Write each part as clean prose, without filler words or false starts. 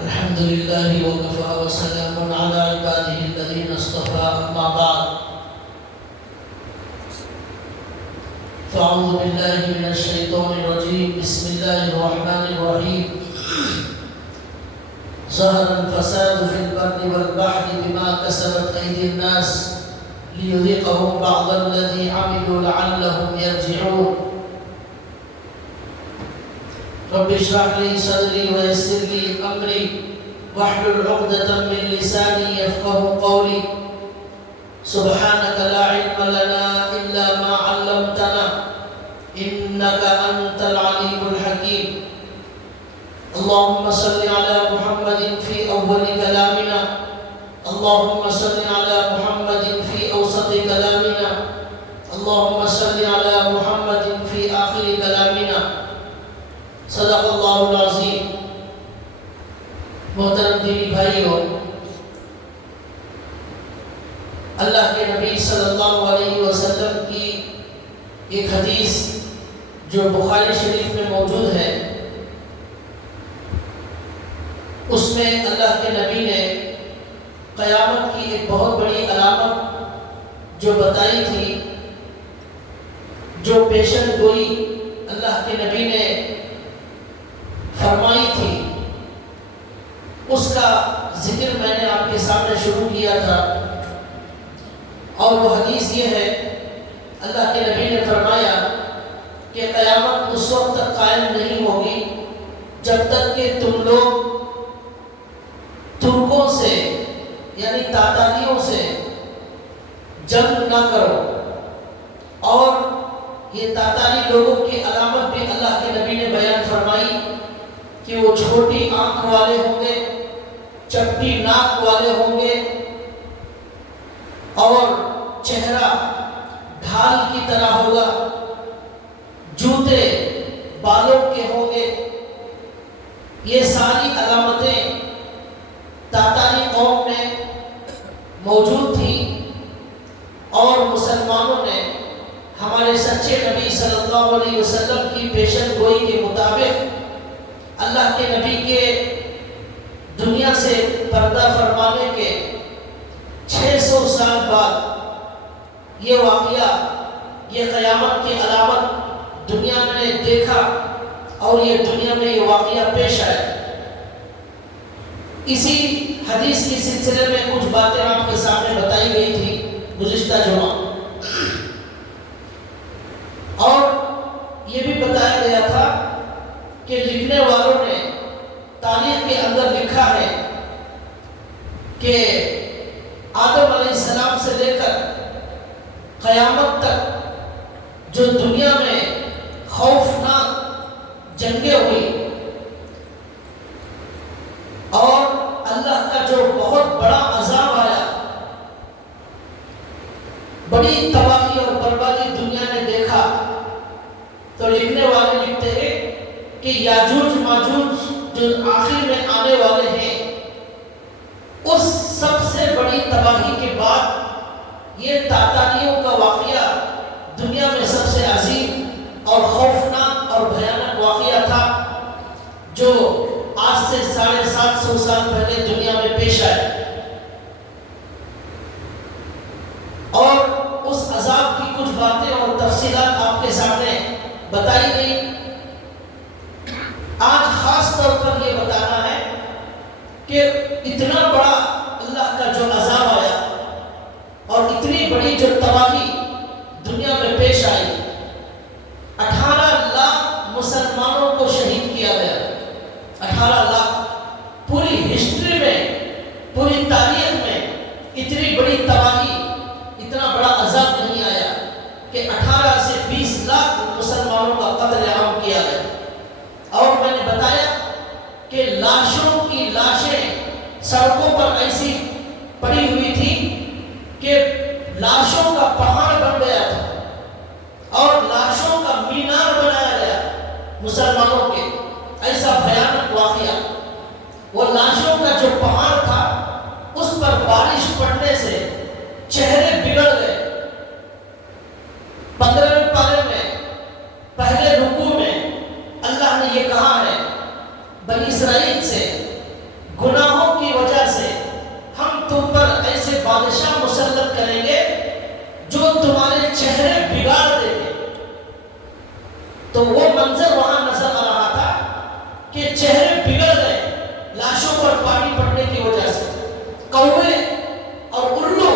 الحمد لله وكفى وسلام على عباده الذين اصطفى أما بعد فأعوذ بالله من الشيطان الرجيم بسم الله الرحمن الرحيم ظهر الفساد في البر والبحر بما كسبت أيدي الناس ليذيقهم بعض الذي عملوا لعلهم يرجعون رب اشرح لي صدري ويسر لي امري واحلل عقدة من لساني يفقهوا قولي سبحانك لا علم لنا الا ما علمتنا انك انت العليم الحكيم اللهم صل على محمد في اول كلامنا اللهم صل على محمد في اوسط كلامنا اللهم صل على محمد في آخر كلامنا صدق اللہ العظیم۔ محترم دینی بھائیوں، اللہ کے نبی صلی اللہ علیہ وسلم کی ایک حدیث جو بخاری شریف میں موجود ہے، اس میں اللہ کے نبی نے قیامت کی ایک بہت بڑی علامت جو بتائی تھی، جو پیشن گوئی اللہ کے نبی نے فرمائی تھی، اس کا ذکر میں نے آپ کے سامنے شروع کیا تھا، اور وہ حدیث یہ ہے، اللہ کے نبی نے فرمایا کہ قیامت اس وقت تک قائم نہیں ہوگی جب تک کہ تم لوگ ترکوں سے یعنی تاتاریوں سے جنگ نہ کرو۔ اور یہ تاتاری لوگوں کی علامت بھی اللہ کے نبی نے بیان فرمائی کہ وہ چھوٹی آنکھ والے ہوں گے، چپٹی ناک والے ہوں گے، اور چہرہ ڈھال کی طرح ہوگا، جوتے بالوں کے ہوں گے۔ یہ ساری علامتیں تاتاری قوم میں موجود تھیں، اور مسلمانوں نے ہمارے سچے نبی صلی اللہ علیہ وسلم کی پیشن گوئی کے مطابق اللہ کے نبی کے دنیا سے پردہ فرمانے کے 600 سال بعد یہ واقعہ، یہ قیامت کی علامت دنیا میں دیکھا، اور یہ دنیا میں یہ واقعہ پیش آیا۔ اسی حدیث کی سلسلے میں کچھ باتیں آپ کے سامنے بتائی گئی تھی گزشتہ جمعہ، اور یہ بھی بتایا گیا تھا کہ لکھنے والوں نے تاریخ کے اندر لکھا ہے کہ آدم علیہ السلام سے لے کر قیامت تک جو دنیا میں خوفناک جنگیں ہوئی، اور اللہ کا جو بہت بڑا عذاب آیا، بڑی تباہی اور بربادی دنیا نے دیکھا، تو لکھنے والے لکھتے ہیں کہ یاجوج ماجوج جو آخر میں آنے والے ہیں، اس سب سے بڑی تباہی کے بعد یہ تاتاریوں کا واقعہ دنیا میں سب سے عظیم اور خوفناک اور بھیانک واقعہ تھا، جو آج سے 750 سال پہلے دنیا میں پیش آیا۔ اور اس عذاب کی کچھ باتیں اور تفصیلات آپ کے سامنے بتائی گئی۔ آج خاص طور پر یہ بتانا ہے کہ اتنا بڑا اللہ کا جو عذاب آیا اور اتنی بڑی جو تباہی دنیا میں پیش آئی، 18 لاکھ مسلمانوں کو شہید کیا گیا۔ 18 لاکھ، پوری ہسٹری میں، پوری تاریخ میں اتنی بڑی تباہی، اتنا بڑا عذاب نہیں آیا کہ 18 سے 20 لاکھ مسلمانوں کا قتل عام کیا گیا۔ اور میں نے بتایا کہ لاشوں کی لاشیں سڑکوں پر ایسی پڑی ہوئی تھی کہ لاشوں کا پہاڑ بن گیا تھا، اور لاشوں کا مینار بنایا گیا مسلمانوں کے۔ ایسا بھیانک واقعہ، وہ لاشوں کا جو پہاڑ تھا، اس پر بارش پڑنے سے چہرے بگڑ گئے۔ 15ویں پارے میں پہلے رکوع میں اللہ نے یہ کہا ہے بنی اسرائیل سے، چہرے بگڑ گئے لاشوں پر پانی پڑنے کی وجہ سے. کوے اور الو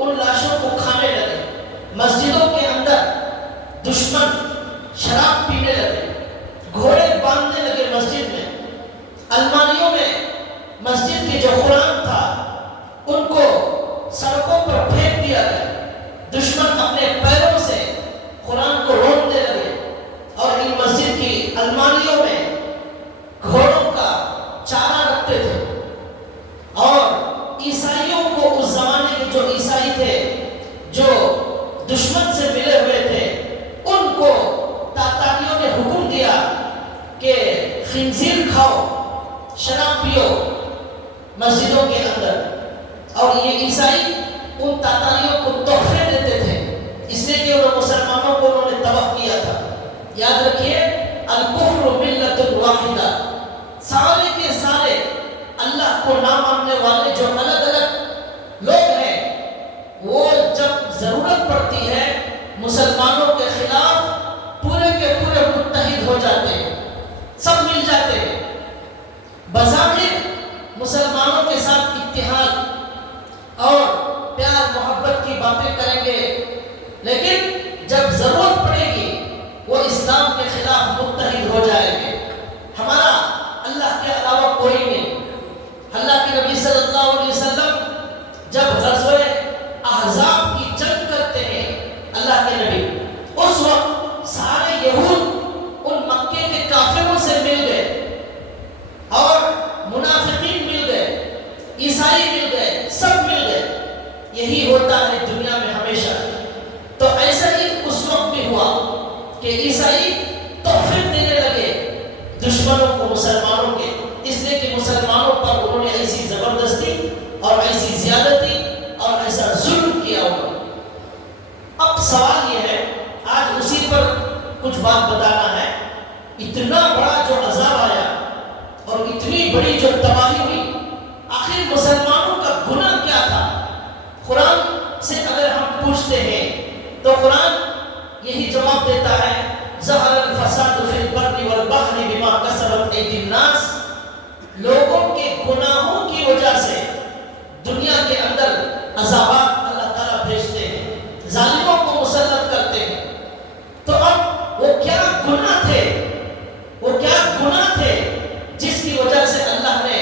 ان لاشوں کو کھانے لگے. مسجدوں کے اندر دشمن شراب پینے لگے, گھوڑے باندھنے لگے مسجد میں. الماریوں میں مسجد کی جو قرآن تھا ان کو سڑکوں پر پھینک دیا گیا. دشمن اپنے پیروں سے قرآن کو روندنے لگے اور ان مسجد کی الماریوں میں گھوڑوں کا چارہ رکھتے تھے. اور عیسائیوں کو اس زمانے کے جو عیسائی تھے جو دشمن سے ملے ہوئے تھے ان کو تاتاریوں نے حکم دیا کہ خنزیر کھاؤ, شراب پیو مسجدوں کے اندر. اور یہ عیسائی ان تاتاریوں کو تحفے دیتے تھے اس لیے کہ انہوں مسلمانوں کو انہوں نے تباہ کیا تھا. یاد رکھیے الکفر ملت واحدہ, سارے کے سارے اللہ کو نہ ماننے والے جو الگ الگ لوگ ہیں وہ جب ضرورت پڑتی ہے مسلمانوں کے خلاف پورے کے پورے متحد ہو جاتے ہیں, سب مل جاتے ہیں. بظاہر مسلمانوں کے ساتھ اتحاد اور پیار محبت کی باتیں کریں گے لیکن جب ضرورت پڑے گی وہ اسلام کے خلاف متحد ہو جائیں گے. ہمارا اللہ کے علاوہ کوئی نہیں. اللہ کے نبی صلی اللہ علیہ وسلم جب غزوہ احزاب کی جنگ کرتے ہیں اللہ کے نبی, اس وقت سارے یہود ان مکے کے کافروں سے مل گئے اور منافقین مل گئے, عیسائی مل گئے, سب مل گئے. یہی ہوتا ہے دنیا میں ہمیشہ. تو ایسا ہی اس وقت بھی ہوا کہ عیسائی تحفے دینے لگے دشمنوں کو مسلمانوں کے, اس لیے کہ مسلمانوں پر انہوں نے ایسی زبردستی اور ایسی زیادتی اور ایسا ظلم کیا ہوا. اب سوال یہ ہے, آج اسی پر کچھ بات بتانا ہے. اتنا بڑا جو عذاب آیا اور اتنی بڑی جو تباہی ہوئی, آخر مسلمانوں کا گناہ کیا تھا؟ قرآن سے اگر ہم پوچھتے ہیں تو قرآن یہی جواب دیتا ہے ظہر الفساد فی البر والبحر بما کسبت ایدی الناس. لوگوں کے گناہوں کی وجہ سے دنیا کے اندر عذابات اللہ تعالیٰ بھیجتے ہیں, ظالموں کو مسلط کرتے ہیں. تو اب وہ کیا گناہ تھے, وہ کیا گناہ تھے جس کی وجہ سے اللہ نے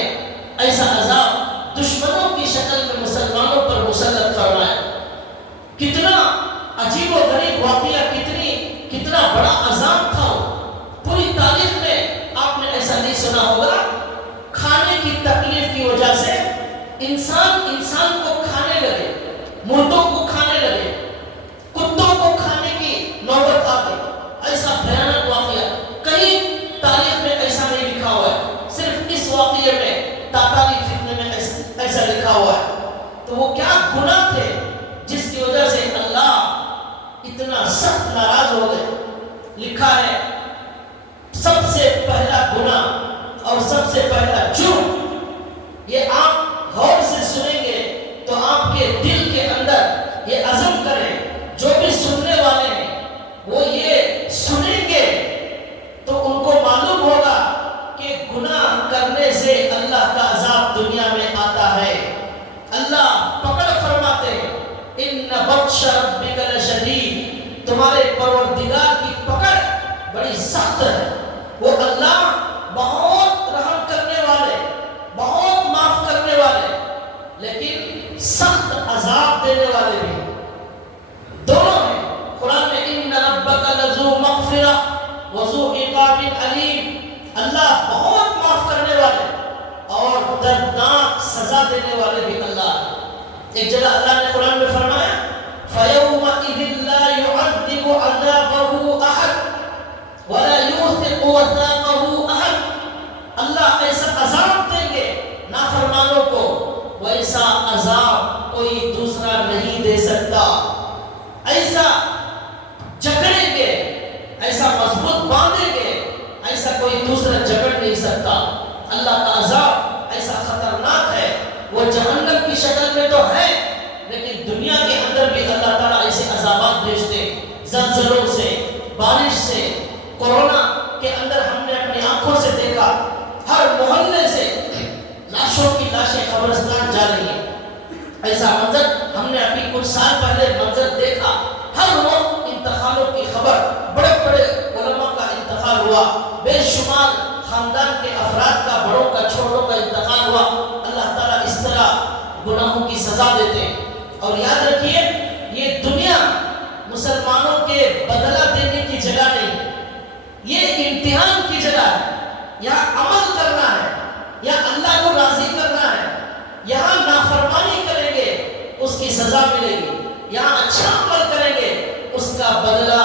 ایسا عذاب دشمنوں کی شکل میں مسلمانوں پر مسلط فرمایا؟ کتنا عجیب و غریب واقعہ, کتنا بڑا عذاب تھا. پوری تاریخ میں آپ نے ایسا نہیں سنا ہوگا. کھانے کی تکلیف کی وجہ سے انسان کو کھانے لگے, مردوں کو کھانے لگے, کتوں کو کھانے کی نوبت آ گئی. ایسا بھیانک واقعہ کہیں تاریخ میں ایسا نہیں لکھا ہوا ہے, صرف اس واقعے میں تاتاری فتنے میں ایسا لکھا ہوا ہے. تو وہ کیا گناہ تھے جس کی وجہ سے اللہ اتنا سخت ناراض ہو گئے؟ لکھا ہے سب سے پہلا گناہ اور سب سے پہلا جرم, یہ آپ غور سے سنیں گے تو آپ کے دل کے اندر یہ عزم کریں, جو بھی سننے والے ہیں وہ یہ سنیں گے تو ان کو معلوم ہوگا کہ گناہ کرنے سے اللہ کا عذاب دنیا میں آتا ہے. اللہ پکڑ فرماتے ہیں ان بطش ربک لشدید, تمہارے پروردگار کی پکڑ بڑی سخت ہے. وہ اللہ بہت رحم کرنے والے, بہت معاف کرنے والے, لیکن سخت عذاب دینے والے بھی دونوں ہیں. قرآن میں ان ربک لذو مغفرہ وذو عقاب علیم, اللہ بہت معاف کرنے والے اور دردناک سزا دینے والے بھی اللہ ہے. ایک جگہ اللہ نے قرآن میں فرمایا فَيَوْمَئِذٍ لَا يُعَذِّبُ عَذَابَهُ أَحَدٌ وَلَا يُوثِقُ وَثَاقَهُ أَحَدٌ. اللہ ایسا عذاب دیں گے نافرمانوں کو, ویسا عذاب کوئی دوسرا نہیں دے سکتا. ایسا جکڑیں گے, ایسا مضبوط باندھیں گے, ایسا کوئی دوسرا جکڑ نہیں سکتا. اللہ کا عذاب ایسا خطرناک ہے, وہ جہنم کی شکل میں تو ہے لیکن دنیا کے اندر بھی اللہ تعالیٰ ایسے عذابات بھیجتے, زلزلوں سے, بارش سے, کورونا کے اندر ہم نے اپنی آنکھوں سے دیکھا, قبرستان جا رہی ہیں. ایسا منظر ہم نے ابھی کچھ سال پہلے منظر دیکھا. ہر وقت انتقالوں کی خبر، بڑے بڑے علماء کا انتقال ہوا، بے شمار خاندان کے افراد کا، بڑوں کا چھوٹوں کا انتقال ہوا. اللہ تعالیٰ اس طرح گناہوں کی سزا دیتے ہیں. اور یاد رکھیے یہ دنیا مسلمانوں کے بدلہ دینے کی جگہ نہیں ہے، یہ امتحان کی جگہ ہے. یہاں عمل کرنا ہے، یا اللہ کو راضی کرنا ہے. یہاں نافرمانی کریں گے اس کی سزا ملے گی، یہاں اچھا عمل کریں گے اس کا بدلہ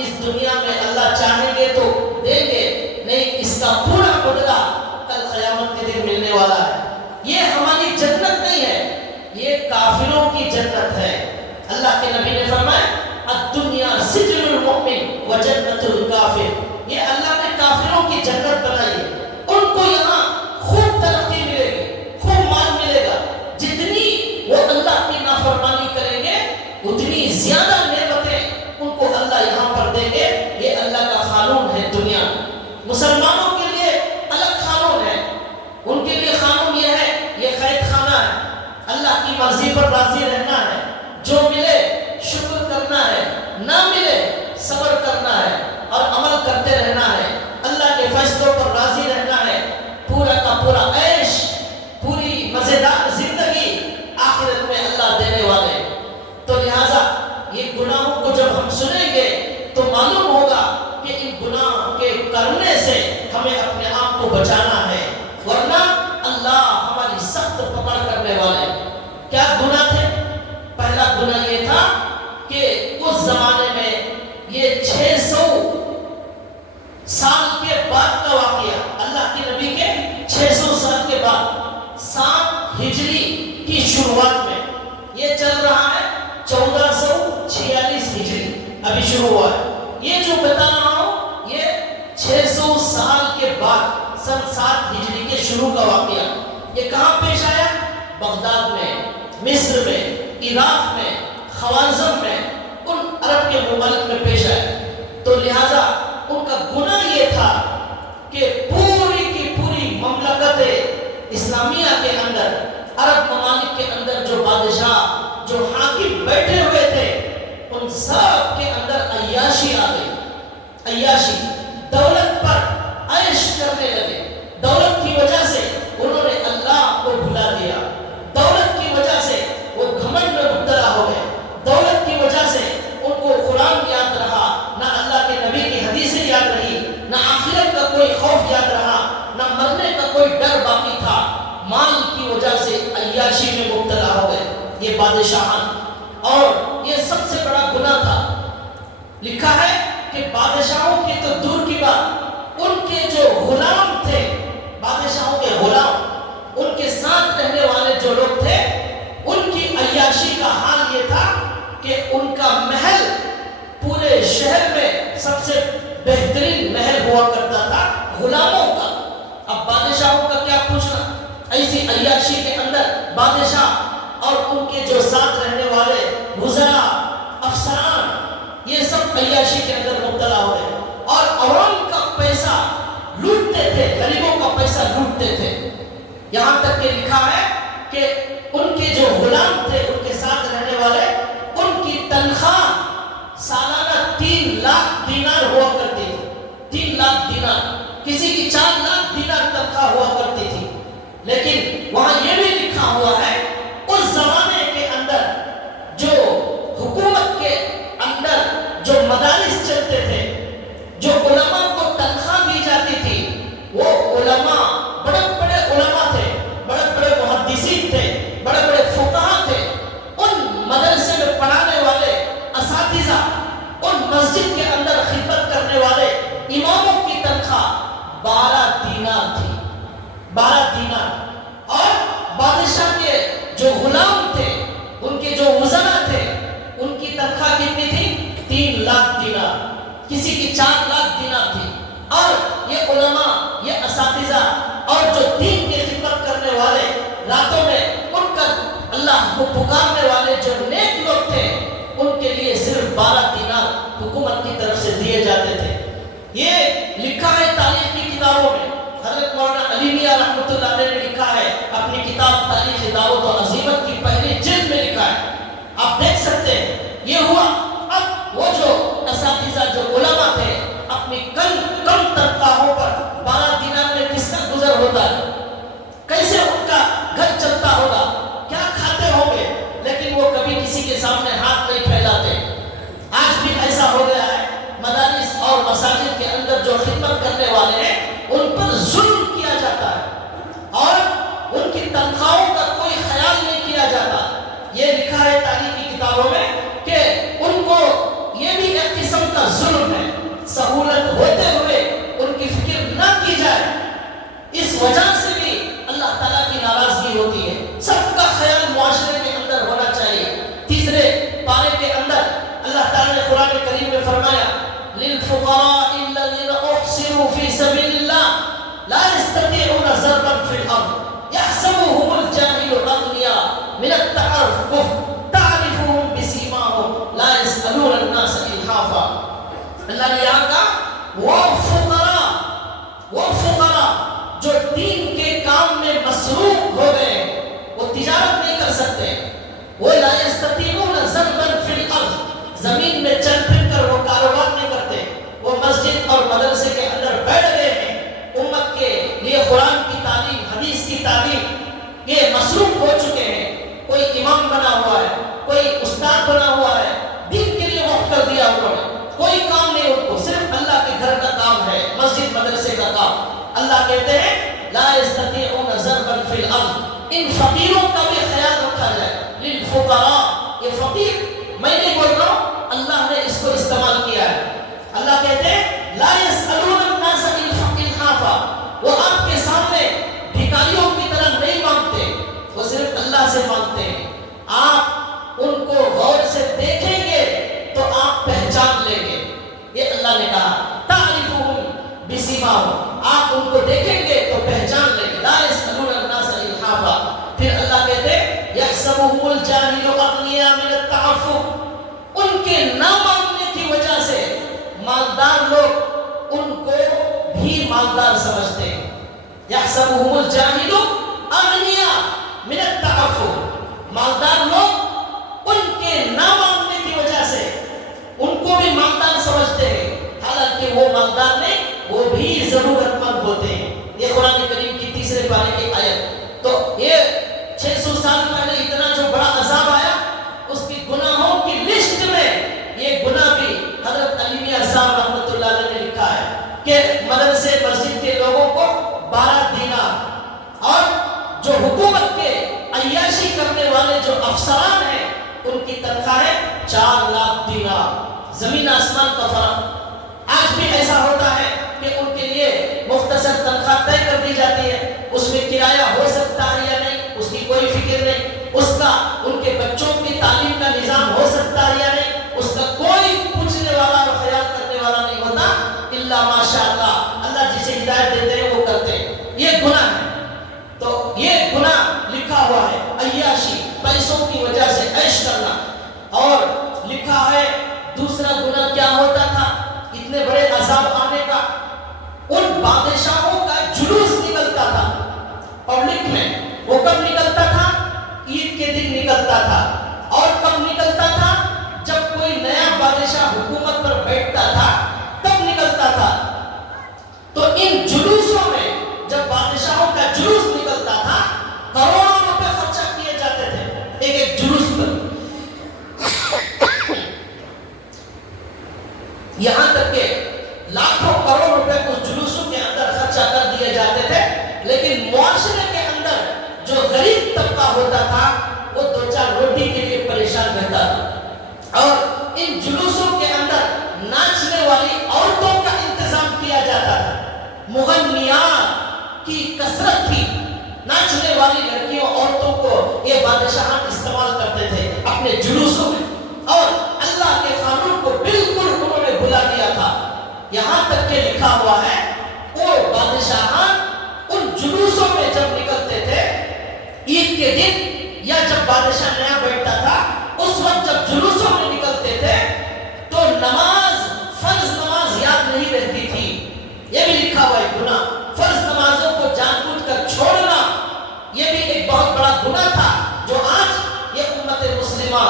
اس دنیا میں اللہ چاہیں گے تو دیں گے، نہیں اس کا پورا بدلہ کل قیامت کے دن ملنے والا ہے. یہ ہماری جنت نہیں ہے، یہ کافروں کی جنت ہے. اللہ کے نبی نے فرمایا الدنیا سجن المؤمن و جنت الکافر. یہ اللہ نے کافروں کی جنت بنائی ہے. ان کو یہاں خوب ترقی ملے گی، خوب مال ملے گا. جتنی وہ اللہ کی نافرمانی کریں گے اتنی زیادہ نعمتیں ان کو اللہ یہاں پر دیں گے. یہ اللہ کا قانون ہے دنیا. مسلمانوں کے لیے الگ قانون ہے. ان کے لیے قانون یہ ہے، یہ قید خانہ ہے. اللہ کی مرضی پر راضی رہنا ہے، جو ملے شکر کرنا ہے، نہ ملے صبر کرنا ہے اور عمل کرتے رہنا ہے. اللہ کے فیصلوں پر راضی رہنا ہے. پورا کا پورا عیش، پوری مزیدار زندگی آخرت میں اللہ دینے والے. تو لہٰذا یہ گناہوں کو جب ہم سنیں گے تو معلوم ہوگا کہ ان گناہ کے کرنے سے ہمیں اپنے آپ کو بچانا ہے، ورنہ اللہ ہماری سخت پکڑ کرنے والے. کیا گناہ تھے؟ پہلا گناہ یہ تھا کہ اس زمانے میں یہ 600 سال کے بعد کا واقعہ، اللہ کے نبی کے 600 سال کے بعد 7 ہجری کی شروعات میں یہ چل رہا ہے 1446 ہجری ابھی شروع ہوا ہے. یہ جو بتا رہا ہوں یہ 600 سال کے بعد سن 7 ہجری کے شروع کا واقعہ. یہ کہاں پیش آیا؟ بغداد میں، مصر میں، عراق میں، خوارزم میں، ان عرب کے ممالک میں پیش آیا. تو لہٰذا ان کا گناہ یہ تھا کہ پوری کی پوری مملکت اسلامیہ کے اندر، عرب ممالک کے اندر جو بادشاہ، جو حاکم بیٹھے ہوئے تھے، ان سب کے اندر عیاشی آ گئی. عیاشی، دولت پر عیش کرنے لگے. دولت کی وجہ سے انہوں نے اللہ کو بھلا دیا. دولت کی وجہ سے وہ گھمنڈ میں مبتلا ہو گئے. دولت کی وجہ سے ان کو قرآن یاد رہا، نہ اللہ کے نبی کی حدیثیں یاد رہی، نہ آخرت کا کوئی خوف یاد رہا، نہ مرنے کا کوئی ڈر باقی تھا. مال کی وجہ سے عیاشی میں مبتلا ہو گئے یہ بادشاہان. اور یہ سب سے بڑا گناہ تھا. لکھا ہے کہ بادشاہوں کی تو دور کی بات، ان کے جو غلام تھے، بادشاہوں کے غلام، ان کے ساتھ رہنے والے جو لوگ تھے، ان کی عیاشی کا حال یہ تھا کہ ان کا محل پورے شہر میں سب سے بہترین محل ہوا کرتا تھا غلاموں کا. اب بادشاہوں کا کیا پوچھنا، ایسی عیاشی کے اندر بادشاہ اور ان کے جو ساتھ رہنے والے وزراء، افسران، یہ سب عیاشی کے اندر مبتلا ہوئے اور عوام کا پیسہ لوٹتے تھے، غریبوں کا پیسہ لوٹتے تھے. یہاں تک کہ لکھا ہے کہ ان کے جو غلام تھے، ان کے ساتھ رہنے والے، ان کی تنخواہ سالانہ 3 لاکھ دینار ہوا کرتی تھی. 3 لاکھ دینار، کسی کی 4 لاکھ دینار تنخواہ ہوا کرتی تھی. لیکن وہاں یہ بھی لکھا ہوا ہے اس زمانے کے اندر جو حکومت کے اندر جو مدارس چلتے تھے، جو علماء کو تنخواہ دی جاتی تھی، وہ علماء بڑے بڑے علماء تھے، بڑے بڑے محدثین تھے، بڑے بڑے فقہاء تھے. ان مدرسے میں پڑھانے والے اساتذہ، ان مسجد کے اندر خدمت کرنے والے اماموں کی تنخواہ 12 دینار تھی. 12 دینار. اور بادشاہ کے جو غلام تھے، ان کے جو وزراء تھے، ان کی تنخواہ کتنی تھی؟ 3 لاکھ دینار. کسی کی 4 لاکھ دینار تھی. اور یہ علماء، یہ اساتذہ اور جو دین کی خدمت کرنے والے، راتوں میں ان کا اللہ کو پکارنے والے جو نیک لوگ تھے، ان کے لیے صرف 12 دینار حکومت کی طرف سے دیے جاتے تھے. یہ لکھا ہے تاریخ کی کتابوں میں. حضرت مولانا علی میاں رحمۃ اللہ علیہ نے لکھا ہے اپنی کتاب تاریخ تنخواہوں کا کوئی خیال نہیں کیا جاتا. یہ لکھا ہے تاریخی کتابوں میں کہ ان کو یہ بھی ایک قسم کا ظلم ہے. سہولت ہوتے ہوئے ان کی فکر نہ کی جائے، اس وجہ سے بھی اللہ تعالیٰ کی ناراضگی ہوتی ہے. سب کا خیال معاشرے کے اندر ہونا چاہیے. تیسرے پارے کے اندر اللہ تعالیٰ نے قرآن کریم میں فرمایا للفقراء الذين احصروا في سبيل الله لا يستطيعون ضربا في الارض يحسبهم الجاهل اغنياء من التعفف تعرفهم بسيماهم لا يسألون الناس الحافا. اللہ نے یہاں کہا وہ فقراء جو دین کے کام میں مصروف ہو گئے، وہ تجارت نہیں کر سکتے، وہ لا يستطيعون ضربا في الارض، زمین میں چل پھر کر وہ کاروبار نہیں کرتے، وہ مسجد اور مدرسے کے اندر بیٹھ گئے ہیں، امت کے لیے قرآن کی تعلیم، حدیث کی تعلیم یہ مصروف ہو چکے ہیں. کوئی امام بنا ہوا ہے، کوئی استاد بنا ہوا ہے، دین کے لیے وقف کر دیا انہوں نے، کوئی کام نہیں ان کو، صرف اللہ کے گھر کا کام ہے، مسجد مدرسے کا کام. اللہ کہتے ہیں لا يستطيعون ضربا في الارض. ان فقیروں کا بھی خیال رکھا جائے. للفقراء، یہ فقیر میں نہیں بول رہا ہوں، اللہ نے اس کو استعمال کیا ہے. اللہ کہتے ہیں لا يسألون الناس الحافا، وہ آپ کے سامنے بھکاریوں کی طرح نہیں مانگتے، وہ صرف اللہ سے مانگتے ہیں. آپ ان کو غور سے دیکھیں گے تو آپ پہچان لیں گے. یہ اللہ نے کہا تعرفهم بسیماهم، آپ ان کو دیکھیں گے تو پہچان لیں گے. لا يسألون الناس الحافا. پھر اللہ کہتے ہیں يحسبهم الجاهل اغنياء من التعفف، ان کے نہ مانگنے کی وجہ سے مالدار لوگ ان کو بھی مالدار سمجھتے ہیں. يحسبهم الجاهل اغنياء من التعفف، مالدار لوگ ان کے نہ مانگنے کی وجہ سے ان کو بھی مالدار سمجھتے ہیں، حالانکہ وہ مالدار نہیں، وہ بھی ضرورت مند ہوتے ہیں. یہ قرآن کریم کی تیسرے پارے کی آیت. تو یہ 600 سال پہلے اتنا جو بڑا عذاب آیا، اس کی گناہوں کی لسٹ میں یہ گناہ بھی حضرت علی میاں صاحب رحمۃ اللہ علیہ نے لکھا ہے کہ مدرسے مسجد کے لوگوں کو 12 دینار، اور جو حکومت کے عیاشی کرنے والے جو افسران ہیں ان کی تنخواہیں 4 لاکھ دینار. زمین آسمان کا فرق. آج بھی ایسا ہوتا ہے کہ ان کے لیے مختصر تنخواہ طے کر دی جاتی ہے، اس میں کرایہ ہو سکتا ہے یا نہیں اس کی کوئی فکر نہیں، اس کا ان کے بچوں کی تعلیم کا نظام ہو سکتا ہے یا نہیں اس کا کوئی پوچھنے والا اور خیال کرنے والا نہیں ہوتا. الا ماشاء اللہ، اللہ جسے ہدایت دیتے ہیں وہ کرتے ہیں. یہ گناہ ہے. تو یہ گناہ لکھا ہوا ہے، عیاشی، پیسوں کی وجہ سے عیش کرنا. اور لکھا ہے دوسرا گناہ کیا ہوتا تھا اتنے بڑے عذاب آنے کا، ان بادشاہوں کا جلوس نکلتا تھا پبلک میں. وہ کب نکلتا تھا؟ عید کے دن نکلتا تھا. اور کب نکلتا تھا؟ جب کوئی نیا بادشاہ حکومت پر بیٹھتا تھا تب نکلتا تھا. تو ان جلوسوں میں جب بادشاہوں کا جلوس نکلتا تھا کروڑوں روپے خرچہ کیے جاتے تھے ایک ایک جلوس پر. یہاں تک کہ لاکھوں کروڑ روپے اس جلوسوں کے اندر خرچہ کر دیے جاتے تھے. لیکن معاشرے کے اندر جو غریب طبقہ ہوتا تھا وہ 2-4 روٹی کے لیے پریشان رہتا تھا. اور ان جلوسوں کے اندر ناچنے والی عورتوں کا انتظام کیا جاتا تھا. مغنیات کی کثرت تھی. ناچنے والی لڑکیوں عورتوں کو یہ بادشاہان استعمال کرتے تھے اپنے جلوسوں میں. اور اللہ کے قانون کو بالکل انہوں نے بھلا دیا تھا. یہاں تک کہ لکھا ہوا ہے وہ بادشاہان ان جلوسوں میں جب نکلتے تھے عید کے دن یا جب بادشاہ نیا بیٹھتا تھا اس وقت جب جلوسوں میں نکلتے تھے تو نماز، فرض نماز یاد نہیں رہتی تھی. یہ بھی لکھا ہوا ہے گناہ. فرض نمازوں کو جان بوجھ کر چھوڑنا یہ بھی ایک بہت بڑا گناہ تھا جو آج یہ امت مسلمہ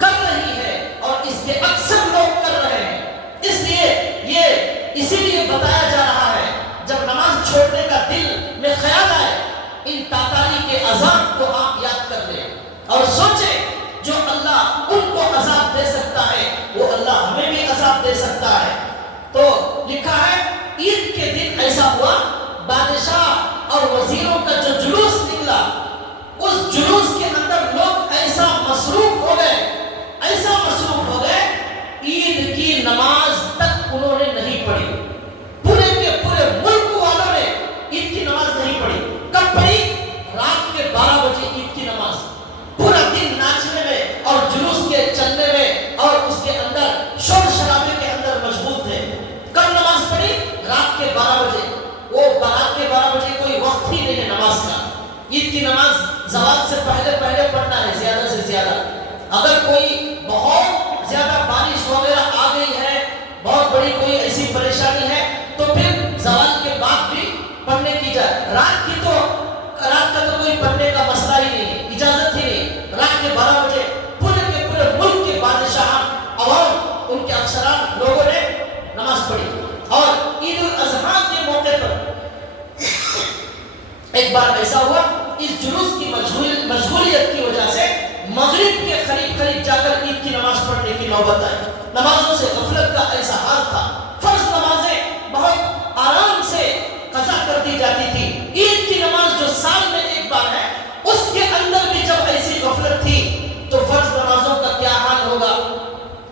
کر رہی ہے اور اس کے اکثر لوگ کر رہے ہیں. اس لیے یہ اسی لیے بتایا جا رہا ہے جب نماز چھوڑنے کا دل میں خیال آئے ان تاتاری کے عذاب کو آپ یاد کر لیں اور سوچیں جو اللہ ان کو عذاب دے سکتا ہے وہ اللہ ہمیں بھی عذاب دے سکتا ہے. تو لکھا ہے عید کے دن ایسا ہوا بادشاہ اور وزیروں کا جو جلوس نکلا عید کی نماز زوال سے پہلے پہلے پڑھنا ہے زیادہ سے زیادہ. اگر کوئی بہت زیادہ بارش وغیرہ آ گئی ہے، بہت بڑی کوئی ایسی پریشانی ہے، تو پھر زوال کے بعد بھی پڑھنے کی جائے. رات کا تو کوئی پڑھنے کا مسئلہ ہی نہیں ہے، اجازت ہی نہیں. رات کے 12 بجے پورے کے پورے ملک کے بادشاہان، عوام، ان کے افسران، لوگوں نے نماز پڑھی. اور عید الاضحیٰ کے موقع پر ایک بار ایسا ہوا، اس جلوس کی مشغولیت کی وجہ سے مغرب کے قریب جا کر عید کی نماز پڑھنے کی نوبت آئی. نمازوں سے غفلت کا ایسا حال تھا. فرض نمازیں بہت آرام سے قضا کر دی جاتی تھی. عید کی نماز جو سال میں ایک بار ہے، اس کے اندر بھی جب ایسی غفلت تھی تو فرض نمازوں کا کیا حال ہوگا،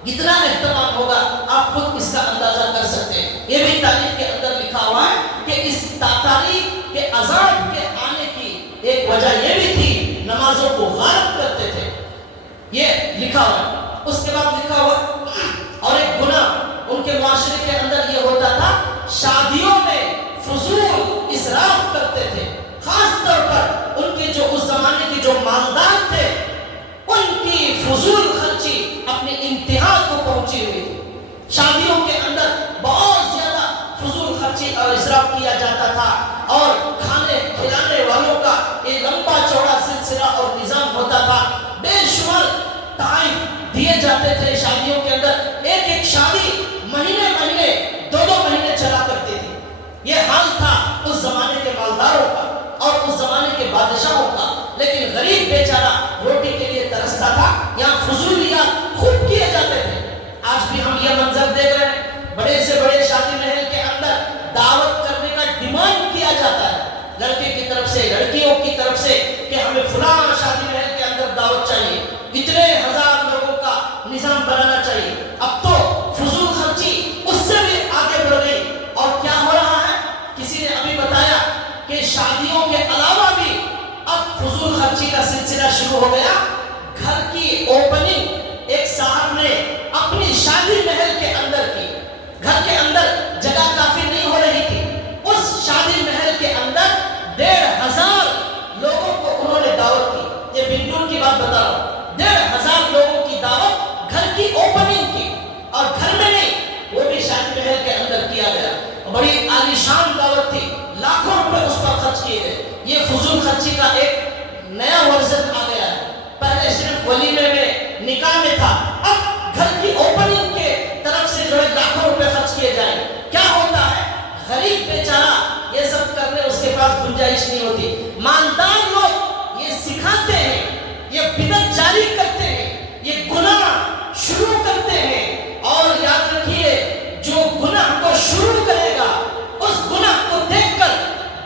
کتنا اہتمام ہوگا، آپ خود اس کا اندازہ کر سکتے ہیں. یہ بھی تاریخ کے اندر لکھا ہوا ہے کہ اس تاریخ کے عذاب کے آنے کی ایک وجہ یہ بھی تھی، نمازوں کو غائب کرتے تھے. یہ لکھا ہوا. اس کے بعد لکھا ہوا اور ایک گناہ ان کے معاشرے کے اندر یہ ہوتا تھا، شادیوں میں فضول اسراف کرتے تھے. خاص طور پر ان کے جو اس زمانے کے جو مالدار تھے، ان کی فضول خرچی اپنی انتہا کو پہنچی ہوئی. شادیوں کے اندر بہت زیادہ فضول خرچی اور اسراف کیا جاتا تھا، اور کھانے کھلانے والوں کا ایک لمبا چوڑا سلسلہ اور نظام ہوتا تھا. بے شمار تحائف دیے جاتے تھے شادیوں کے اندر. ایک شادی مہینے 2 مہینے چلا کرتی تھی. یہ حال تھا اس زمانے کے مالداروں کا اور اس زمانے کے بادشاہوں کا. لیکن غریب بیچارہ روٹی کے لیے ترستا تھا. یہاں فضولیات خوب کیے جاتے تھے. آج بھی ہم یہ منظر دیکھ رہے ہیں، بڑے سے بڑے شادی محل کے اندر دعوت کرنے کا ڈیمانڈ کیا جاتا ہے، لڑکے کی طرف سے، لڑکیوں کی طرف سے، کہ ہمیں فلاں شادی محل کے اندر دعوت چاہیے، اتنے ہزار لوگوں کا نظام بنانا چاہیے. اب تو فضول خرچی اس سے بھی آگے بڑھ گئی. اور کیا ہو رہا ہے، کسی نے ابھی بتایا کہ شادیوں کے علاوہ بھی اب فضول خرچی کا سلسلہ شروع ہو گیا. گھر کی اوپننگ ایک صاحب نے اپنی شادی محل کے اندر کی. گھر کے اندر جگہ کافی نہیں ہو رہی تھی. اس شادی محل کے اندر 1,500 لوگوں کو انہوں نے دعوت کی. یہ بنٹون کی بات بتا رہا ہوں. 1,500 لوگوں کی دعوت گھر کی اوپننگ کی، اور گھر میں نہیں، وہ بھی شادی محل کے اندر کیا گیا. بڑی عالیشان دعوت تھی، لاکھوں روپے اس پر خرچ کیے گئے. یہ فضول خرچی کا ایک نیا ورژن آ گیا ہے. پہلے صرف ولیمے میں، نکاح میں تھا، اب گھر کی اوپننگ کے طرف سے جو ہے لاکھوں روپے خرچ کیے جائیں. کیا ہوتا ہے، غریب بیچارہ یہ سب کرنے اس کے پاس گنجائش نہیں ہوتی. مالدار لوگ یہ سکھاتے ہیں، یہ بدعت جاری کرتے ہیں، یہ گناہ شروع کرتے ہیں. اور یاد رکھیے، جو گناہ کو شروع کرے گا، اس گناہ کو دیکھ کر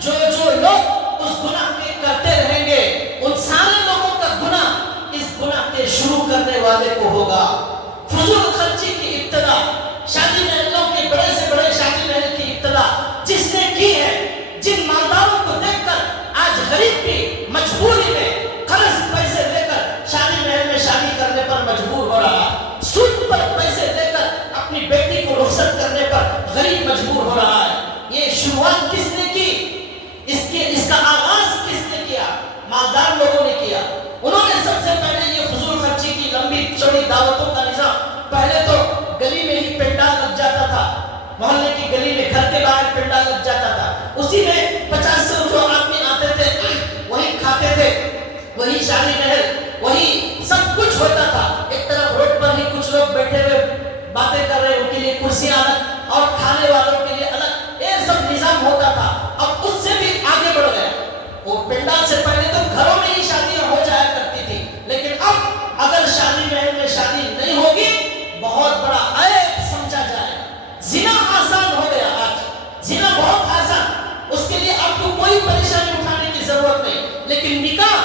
جو لوگ اس گناہ کے کرتے رہیں گے، ان سارے لوگوں کا گناہ اس گناہ کے شروع کرنے والے کو ہوگا. فضول خرچی کی ابتدا، شادی محلوں کے بڑے سے بڑے شادی محل کی ابتدا جس نے کی ہے، جن مالداروں کو دیکھ کر آج غریب بھی مجبوری میں قرض پیسے لے کر شادی محل میں شادی کرنے پر مجبور ہو رہا ہے. سود پر پیسے لے کر اپنی بیٹی کو رخصت کرنے پر غریب مجبور ہو رہا ہے. یہ شروعات کس نے کی، اس کا آغاز کس نے کیا؟ مالدار لوگوں نے کیا. انہوں نے سب سے پہلے یہ فضول خرچی کی لمبی چوڑی دعوتوں کا نظام، پہلے تو گلی میں ہی پنڈال لگ جاتا تھا، محلے کی گلی میں گھر کے باہر پنڈال لگ جاتا تھا. اسی میں 50 جو آدمی آتے تھے وہی کھاتے تھے، وہی شادی محل، وہی سب کچھ ہوتا تھا. ایک طرف روڈ پر ہی کچھ لوگ بیٹھے ہوئے باتیں کر رہے، ان کے لیے کرسیاں الگ اور کھانے والوں کے لیے الگ، یہ سب نظام ہوتا تھا. اب اس سے بھی آگے بڑھ گئے. وہ پنڈال سے پہلے تو گھروں میں ہی شادیاں ہو جایا کرتی تھی، لیکن اب اگر شادی محل میں شادی نہیں ہوگی، بہت بڑا عیب سمجھا جائے. زنا آسان ہو گیا. آج زنا بہت آسان، اس کے لیے آپ کو کوئی پریشانی اٹھانے کی ضرورت نہیں. لیکن نکاح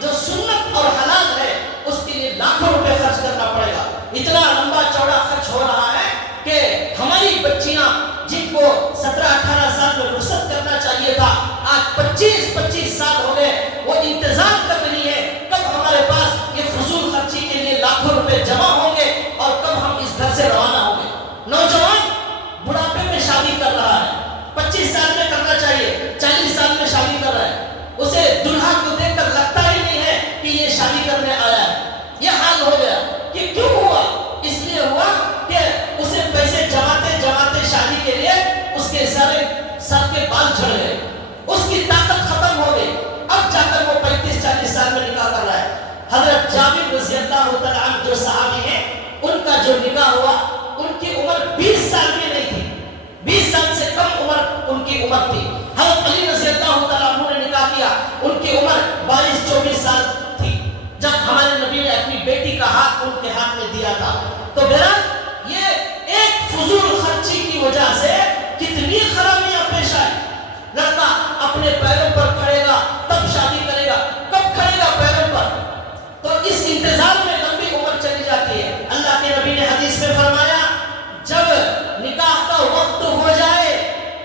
جو سنت اور حلال ہے، اس کے لیے لاکھوں روپے خرچ کرنا پڑے گا. اتنا لمبا چوڑا خرچ ہو رہا ہے کہ ہماری بچیاں جن کو 17-18 سال میں رخصت کرنا چاہیے تھا، آج 25 سال ہو گئے، وہ انتظار کر رہی ہے کب ہمارے پاس یہ فضول خرچی کے لیے لاکھوں روپے جمع ہوں گے اور کب ہم اس گھر سے روانہ ہوں گے. نوجوان بڑھاپے میں شادی کر رہا ہے، 25 سال میں کرنا چاہیے، 40 سال میں شادی کر رہا ہے. اسے دلہا کو جابر رضی اللہ تعالیٰ عنہ جو صحابی ہیں، ان کا جو نکاح ہوا ان کی عمر 20 سال بھی نہیں تھی، 20 سال سے کم عمر ان کی عمر تھی۔ حضرت علی رضی اللہ تعالیٰ عنہ نے نکاح کیا، ان کی عمر 22-24 سال تھی جب ہمارے نبی نے اپنی بیٹی کا ہاتھ ان کے ہاتھ میں دیا تھا۔ تو بہرحال یہ ایک فضول خرچی کی وجہ سے کتنی خرابیاں پیش آئی۔ لڑکا اپنے پیروں پر کھڑے گا تب شادی کرے گا، کب کھڑے گا پیروں پر؟ تو اس انتظار میں لمبی عمر چلی جاتی ہے۔ اللہ کے نبی نے حدیث میں فرمایا جب نکاح کا وقت ہو جائے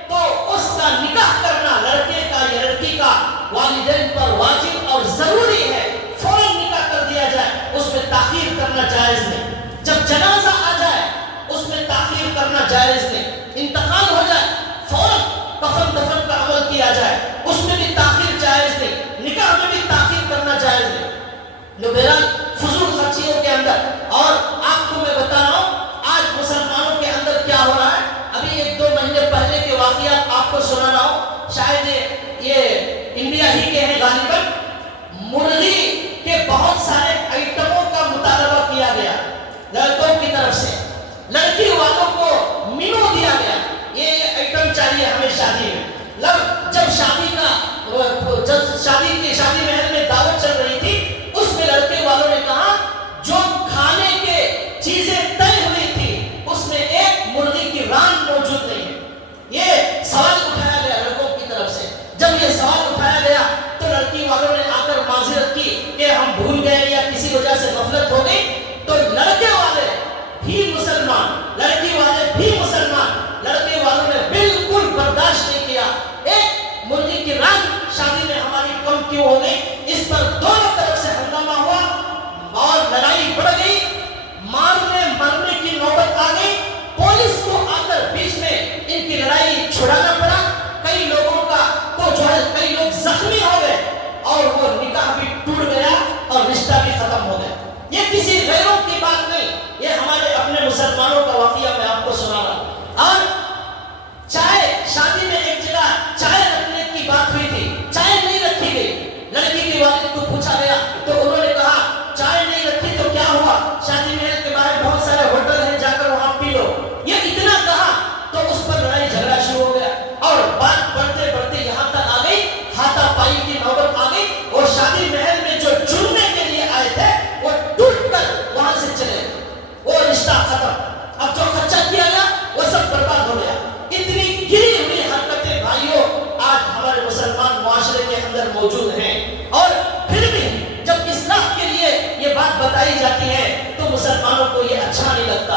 تو اس کا نکاح کرنا لڑکے کا یا لڑکی کا والدین پر واجب اور ضروری ہے، فوراً نکاح کر دیا جائے، اس میں تاخیر کرنا جائز نہیں۔ جب جنازہ آ جائے اس میں تاخیر کرنا جائز نہیں، انتقال ہو جائے فوراً کفن دفن کا عمل کیا جائے، اس میں بھی تاخیر جائز نہیں، نکاح میں بھی تاخیر کرنا جائز نہیں۔ جو بہرحال فضول خرچیوں کے اندر، اور آپ کو میں بتا رہا ہوں آج مسلمانوں کے اندر کیا ہو رہا ہے۔ ابھی 1-2 مہینے پہلے کے واقعات آپ کو سنا رہا ہوں، شاید یہ انڈیا ہی کے ہیں غالباً۔ مرغی کے بہت سارے آئٹموں کا مطالبہ کیا گیا لڑکوں کی طرف سے، لڑکی والوں کو مینو دیا گیا، یہ آئٹم چاہیے ہمیں شادی میں۔ جب شادی محل میں دعوت چل رہی تھی، اس میں لڑکے والوں نے کہا جو کھانے کے چیزیں طے ہوئی تھی اس میں ایک مرغی کی ران موجود نہیں ہے۔ یہ سوال اٹھایا گیا لڑکوں کی طرف سے۔ جب یہ سوال اٹھایا گیا تو لڑکی والوں نے آ کر معذرت کی کہ ہم بھول گئے یا کسی وجہ سے غفلت ہو گئی۔ تو لڑکے والے بھی مسلمان، لڑکی والے بھی مسلمان، لڑکے والوں نے بالکل برداشت نہیں کیا۔ ایک مرغی کی ران شادی میں ہماری کم کیوں ہو گئی؟ اس پر دونوں طرف سے ہنگامہ ہوا اور لڑائی بڑھ گئی، مارنے مرنے کی نوبت آ گئی۔ پولیس کو آ کر بیچ میں ان کی لڑائی چھڑانا پڑا، کئی لوگوں کا تو جو ہے کئی لوگ زخمی ہو گئے اور وہ نکاح بھی ٹوٹ گیا اور رشتہ بھی ختم ہو گیا۔ یہ کسی غیروں کی بات نہیں، یہ ہمارے اپنے مسلمانوں کا واقعہ میں آپ کو سنا رہا ہوں۔ اور چائے، شادی میں ایک جگہ چائے رکھنے کی بات ہوئی تھی، چائے نہیں رکھی گئی۔ لڑکی کے والد کو پوچھا گیا تو انہوں نے کہا چائے نہیں رکھی تو کیا ہوا، شادی محل کے باہر بہت سارے ہوٹل ہیں، جا کر وہاں پی لو۔ یہ اتنا کہا تو اس پر لڑائی جھگڑا شروع ہو گیا اور بات بڑھتے بڑھتے یہاں تک آ گئی، ہاتھا پائی کی نوبت آ گئی اور شادی محل میں جو چننے کے لیے آئے تھے وہ ٹوٹ کر وہاں سے چلے گئے، وہ رشتہ ختم۔ اب جو خرچہ کیا گیا وہ سب برباد ہو گیا۔ اتنی گری ہوئی حرکتیں بھائیوں آج ہمارے مسلمان معاشرے کے اندر موجود ہیں، اور پھر بھی جب اصلاح کے لیے یہ بات بتائی جاتی ہے تو مسلمانوں کو یہ اچھا نہیں لگتا،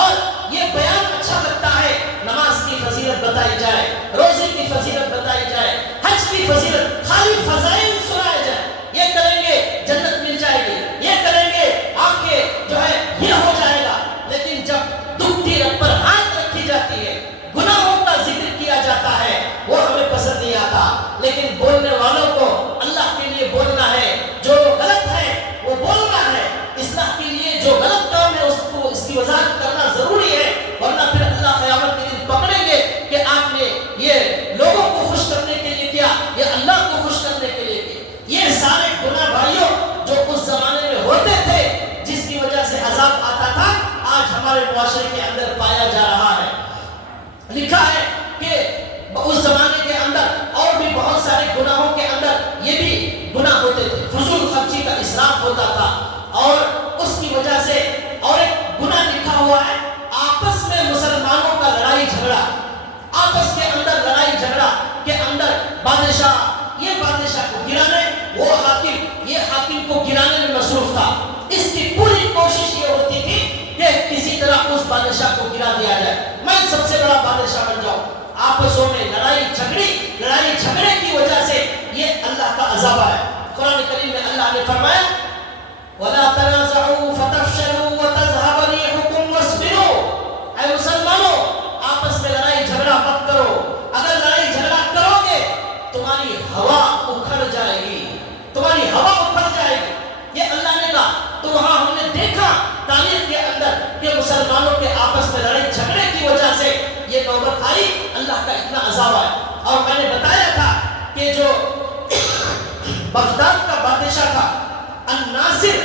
اور یہ بیان اچھا لگتا ہے نماز کی فضیلت بتائی جائے، روزے کی فضیلت بتائی جائے، حج کی فضیلت، خالی فضائل سنائے جائے، یہ کریں گے جنت مل جائے گی، یہ کریں گے آپ کے جو ہے یہ ہو جائے گا۔ لیکن جب دکھتی رب پر ہاتھ رکھی جاتی ہے، گناہوں کا ذکر کیا جاتا ہے، وہ ہمیں پسند نہیں آتا۔ لیکن بولنے والوں کو اللہ کے لیے بولنا ہے، جو غلط ہے وہ بولنا ہے، اصلاح کے لیے جو غلط کام ہے اس کی وضاحت کرنا ضروری ہے، ورنہ پھر اللہ قیامت کے دن پکڑیں گے کہ آپ نے یہ لوگوں کو خوش کرنے کے لیے کیا، یہ اللہ کو خوش کرنے کے لیے کیا۔ یہ سارے گناہ بھائیوں جو اس زمانے میں ہوتے تھے جس کی وجہ سے عذاب آتا تھا، آج ہمارے معاشرے کے اندر پایا جا رہا ہے۔ لکھا ہے کہ اس زمانے کے اندر اور بھی بہت سارے گناہوں کے اندر یہ بھی گناہ ہوتے تھے، فضول خرچی کا اسراف ہوتا تھا، اور اس کی وجہ سے اور ایک گناہ لکھا ہوا ہے آپس میں مسلمانوں کا لڑائی جھگڑا، آپس کے اندر لڑائی جھگڑا کے اندر بادشاہ یہ بادشاہ کو گرانے، وہ حاکم یہ حاکم کو گرانے میں مصروف تھا۔ اس کی پوری کوشش یہ ہوتی تھی کہ کسی طرح اس بادشاہ کو گرا دیا جائے، میں سب سے بڑا بادشاہ بن جاؤں۔ آپسوں میں لڑائی جھگڑے کی وجہ سے یہ اللہ کا عذاب ہے۔ قرآن کریم میں اللہ نے فرمایا وَلَا تَنَازَعُوا فَتَفْشَلُوا وَتَذْهَبَ رِيحُكُمْ وَاصْبِرُوا، اے مسلمانوں آپس میں لڑائی جھگڑا مت کرو، اگر لڑائی جھگڑا کرو گے تمہاری ہوا اکھڑ جائے گی، تمہاری ہوا اکھڑ جائے گی۔ یہ اللہ نے کہا، تو وہاں ہم نے دیکھا تاریخ کے اندر کہ مسلمانوں کے آپس میں لڑائی جھگڑے کی وجہ سے یہ نوبت آئی، اللہ کا اتنا عذاب آیا۔ اور میں نے بتایا تھا کہ جو بغداد کا بادشاہ تھا الناصر،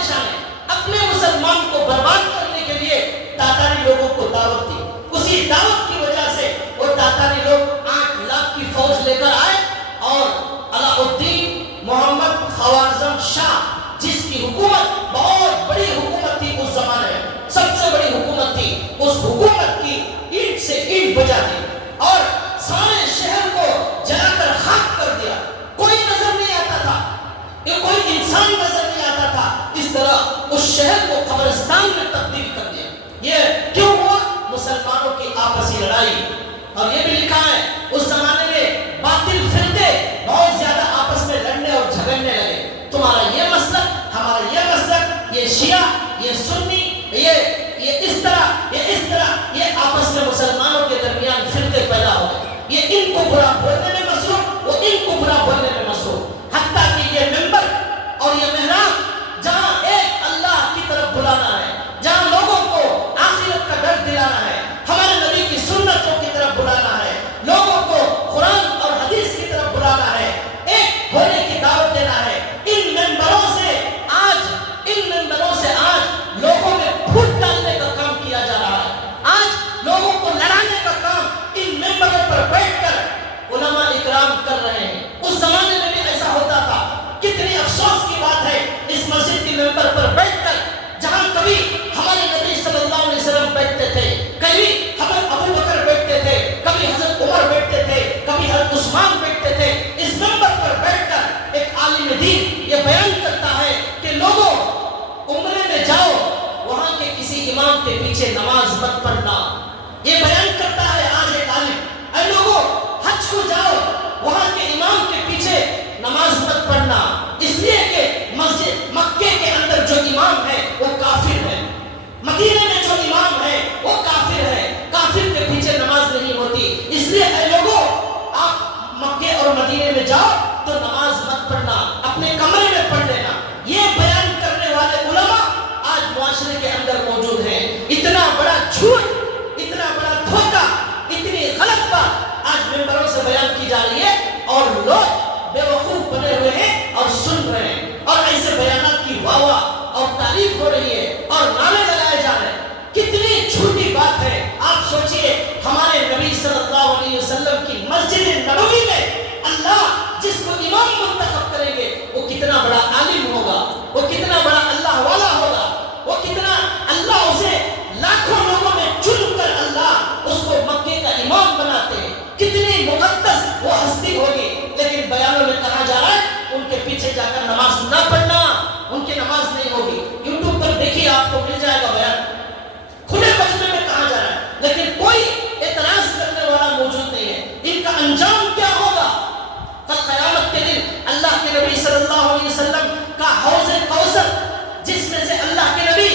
بادشاہ نے اپنے مسلمان کو برباد کرنے کے لیے تاتاری لوگوں کو دعوت دی. اسی دعوت کی وجہ سے وہ تاتاری لوگ 8 لاکھ کی فوج لے کر آئے اور علاء الدین محمد خوارزم شاہ جس کی حکومت بہت بڑی حکومت تھی اس زمانے میں, سب سے بڑی حکومت تھی, اس حکومت کی اینٹ سے اینٹ بجا دی اور سارے شہر کو جلا کر خاک کر دیا. کوئی نظر نہیں آتا تھا, کوئی انسان نظر نہیں آتا تھا. اس طرح اس شہر کو قبرستان میں تبدیل کر دیا. یہ کیوں ہوا؟ مسلمانوں کی آپسی لڑائی. اور یہ بھی لکھا ہے اس زمانے میں باطل فرقے بہت زیادہ آپس میں لڑنے اور جھگڑنے لگے. تمہارا یہ مسلک, ہمارا یہ مسلک, یہ شیعہ, یہ سنی, یہ اس طرح یہ آپس میں مسلمانوں کے درمیان فرقے پیدا ہو گئے. یہ ان کو برا بولنے میں مصروف, وہ ان کو برا بولنے میں مصروف. حتیٰ کہ یہ منبر اور یہ محراب جہاں ایک اللہ کی طرف بلانا ہے, جہاں لوگوں کو آخرت کا ڈر دلانا ہے, ہمارے نبی کی سنتوں کی طرف بلانا ہے, لوگوں کو قرآن اور حدیث کی طرف بلانا ہے, ایک ہونے کی دعوت دینا ہے. ان منبروں سے آج لوگوں میں پھوٹ ڈالنے کا کام کیا جا رہا ہے. آج لوگوں کو لڑانے کا کام ان منبروں پر بیٹھ کر علماء اکرام کر رہے ہیں. اس زمانے میں بھی ایسا ہوتا تھا. کتنی افسوس کی بات ہے اس مسجد کے منبر پر بیٹھ کر, جہاں کبھی ہمارے نبی صلی اللہ علیہ وسلم بیٹھتے تھے, کبھی حضرت ابو بکر بیٹھتے تھے, کبھی حضرت عمر بیٹھتے تھے, کبھی حضرت عثمان بیٹھتے تھے. اس منبر پر بیٹھ کر ایک عالم دین یہ بیان کرتا ہے کہ لوگوں عمرے میں جاؤ, وہاں کے کسی امام کے پیچھے نماز مت پڑھنا. یہ بیان کرتا ہے آج ایک عالم. اے لوگوں حج کو جاؤ, وہاں کے امام کے پیچھے نماز مت پڑھنا, اس لیے کہ مسجد مکے کے اندر جو امام ہے وہ کافر ہے, مدینے میں جو امام ہے وہ کافر ہے, کافر کے پیچھے نماز نہیں ہوتی. اس لیے اے لوگوں آپ مکے اور مدینے میں جاؤ تو نماز مت پڑھنا, اپنے کمرے میں پڑھ لینا. یہ بیان کرنے والے علماء آج معاشرے کے اندر موجود ہیں. اتنا بڑا جھوٹ, اتنا بڑا دھوکہ, اتنی غلط بات آج ممبروں سے بیان کی جا رہی ہے اور لوگ بے وقوف بنے ہوئے ہیں اور سن رہے ہیں, اور ایسے بیانات کی واہ واہ اور تعریف ہو رہی ہے اور نعرے لگائے جا رہے ہیں. کتنی جھوٹی بات ہے. آپ سوچئے ہمارے نبی صلی اللہ علیہ وسلم کی مسجد نبوی میں اللہ جس کو امام منتخب کریں گے وہ کتنا بڑا عالم ہوگا, وہ کتنا بڑا اللہ والا ہوگا, وہ کتنا اللہ اسے لاکھوں لوگوں میں چن کر اللہ اس کو مکے کا امام بناتے ہیں. کتنی مقدس وہ ہستی ہوگی. لیکن بیانوں میں کہا جا رہا ہے ان کے پیچھے جا کر نماز نہ پڑھنا, ان کی نماز نہیں ہوگی. یوٹیوب پر دیکھیے آپ کو مل جائے گا بیان, کھلے بچنے میں کہا جا رہا ہے, لیکن کوئی اعتراض کرنے والا موجود نہیں ہے. ان کا انجام کیا ہوگا؟ کل قیامت کے دن اللہ کے نبی صلی اللہ علیہ وسلم کا حوض کوثر, جس میں سے اللہ کے نبی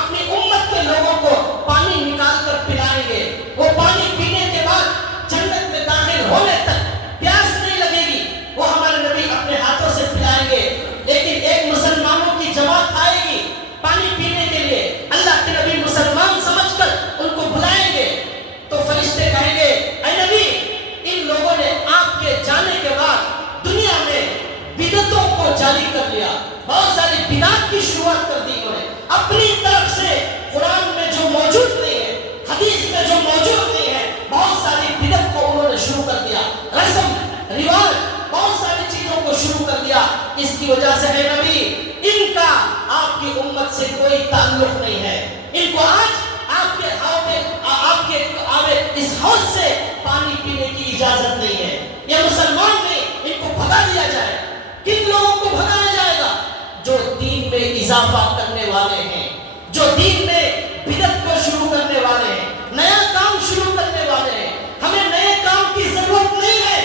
اپنی امت کے لوگوں کو پانی نکال کر پلائیں گے. وہ پانی پینے کے بعد جنت میں داخل ہونے تک پیاس نہیں لگے گی, وہ ہمارے نبی اپنے ہاتھوں سے پلائیں گے. لیکن ایک مسلمانوں کی جماعت آئے گی پانی پینے کے لیے, اللہ کے نبی مسلمان سمجھ کر ان کو بلائیں گے تو فرشتے کہیں گے اے نبی ان لوگوں نے آپ کے جانے کے بعد دنیا میں بدعتوں کو جاری کر لیا, بہت ساری بدعت کی شروعات کر دی. انہوں نے اپنی طرف سے قرآن میں جو موجود نہیں ہے, حدیث میں جو موجود نہیں ہے, بہت ساری بدعت کو انہوں نے شروع کر دیا, رسم رواج بہت ساری چیزوں کو شروع کر دیا. اس کی وجہ سے اے نبی ان کا آپ کی امت سے کوئی تعلق نہیں ہے. ان کو آج آپ کے اس حوض سے پانی پینے کی اجازت نہیں ہے. یہ مسلمان نہیں, ان کو بھگا دیا جائے. کن لوگوں کو بھگایا جائے گا؟ جو دین میں اضافہ کرنے والے ہیں, جو دین میں بدعت کو شروع کرنے والے ہیں, نیا کام شروع کرنے والے ہیں. ہمیں نئے کام کی ضرورت نہیں ہے.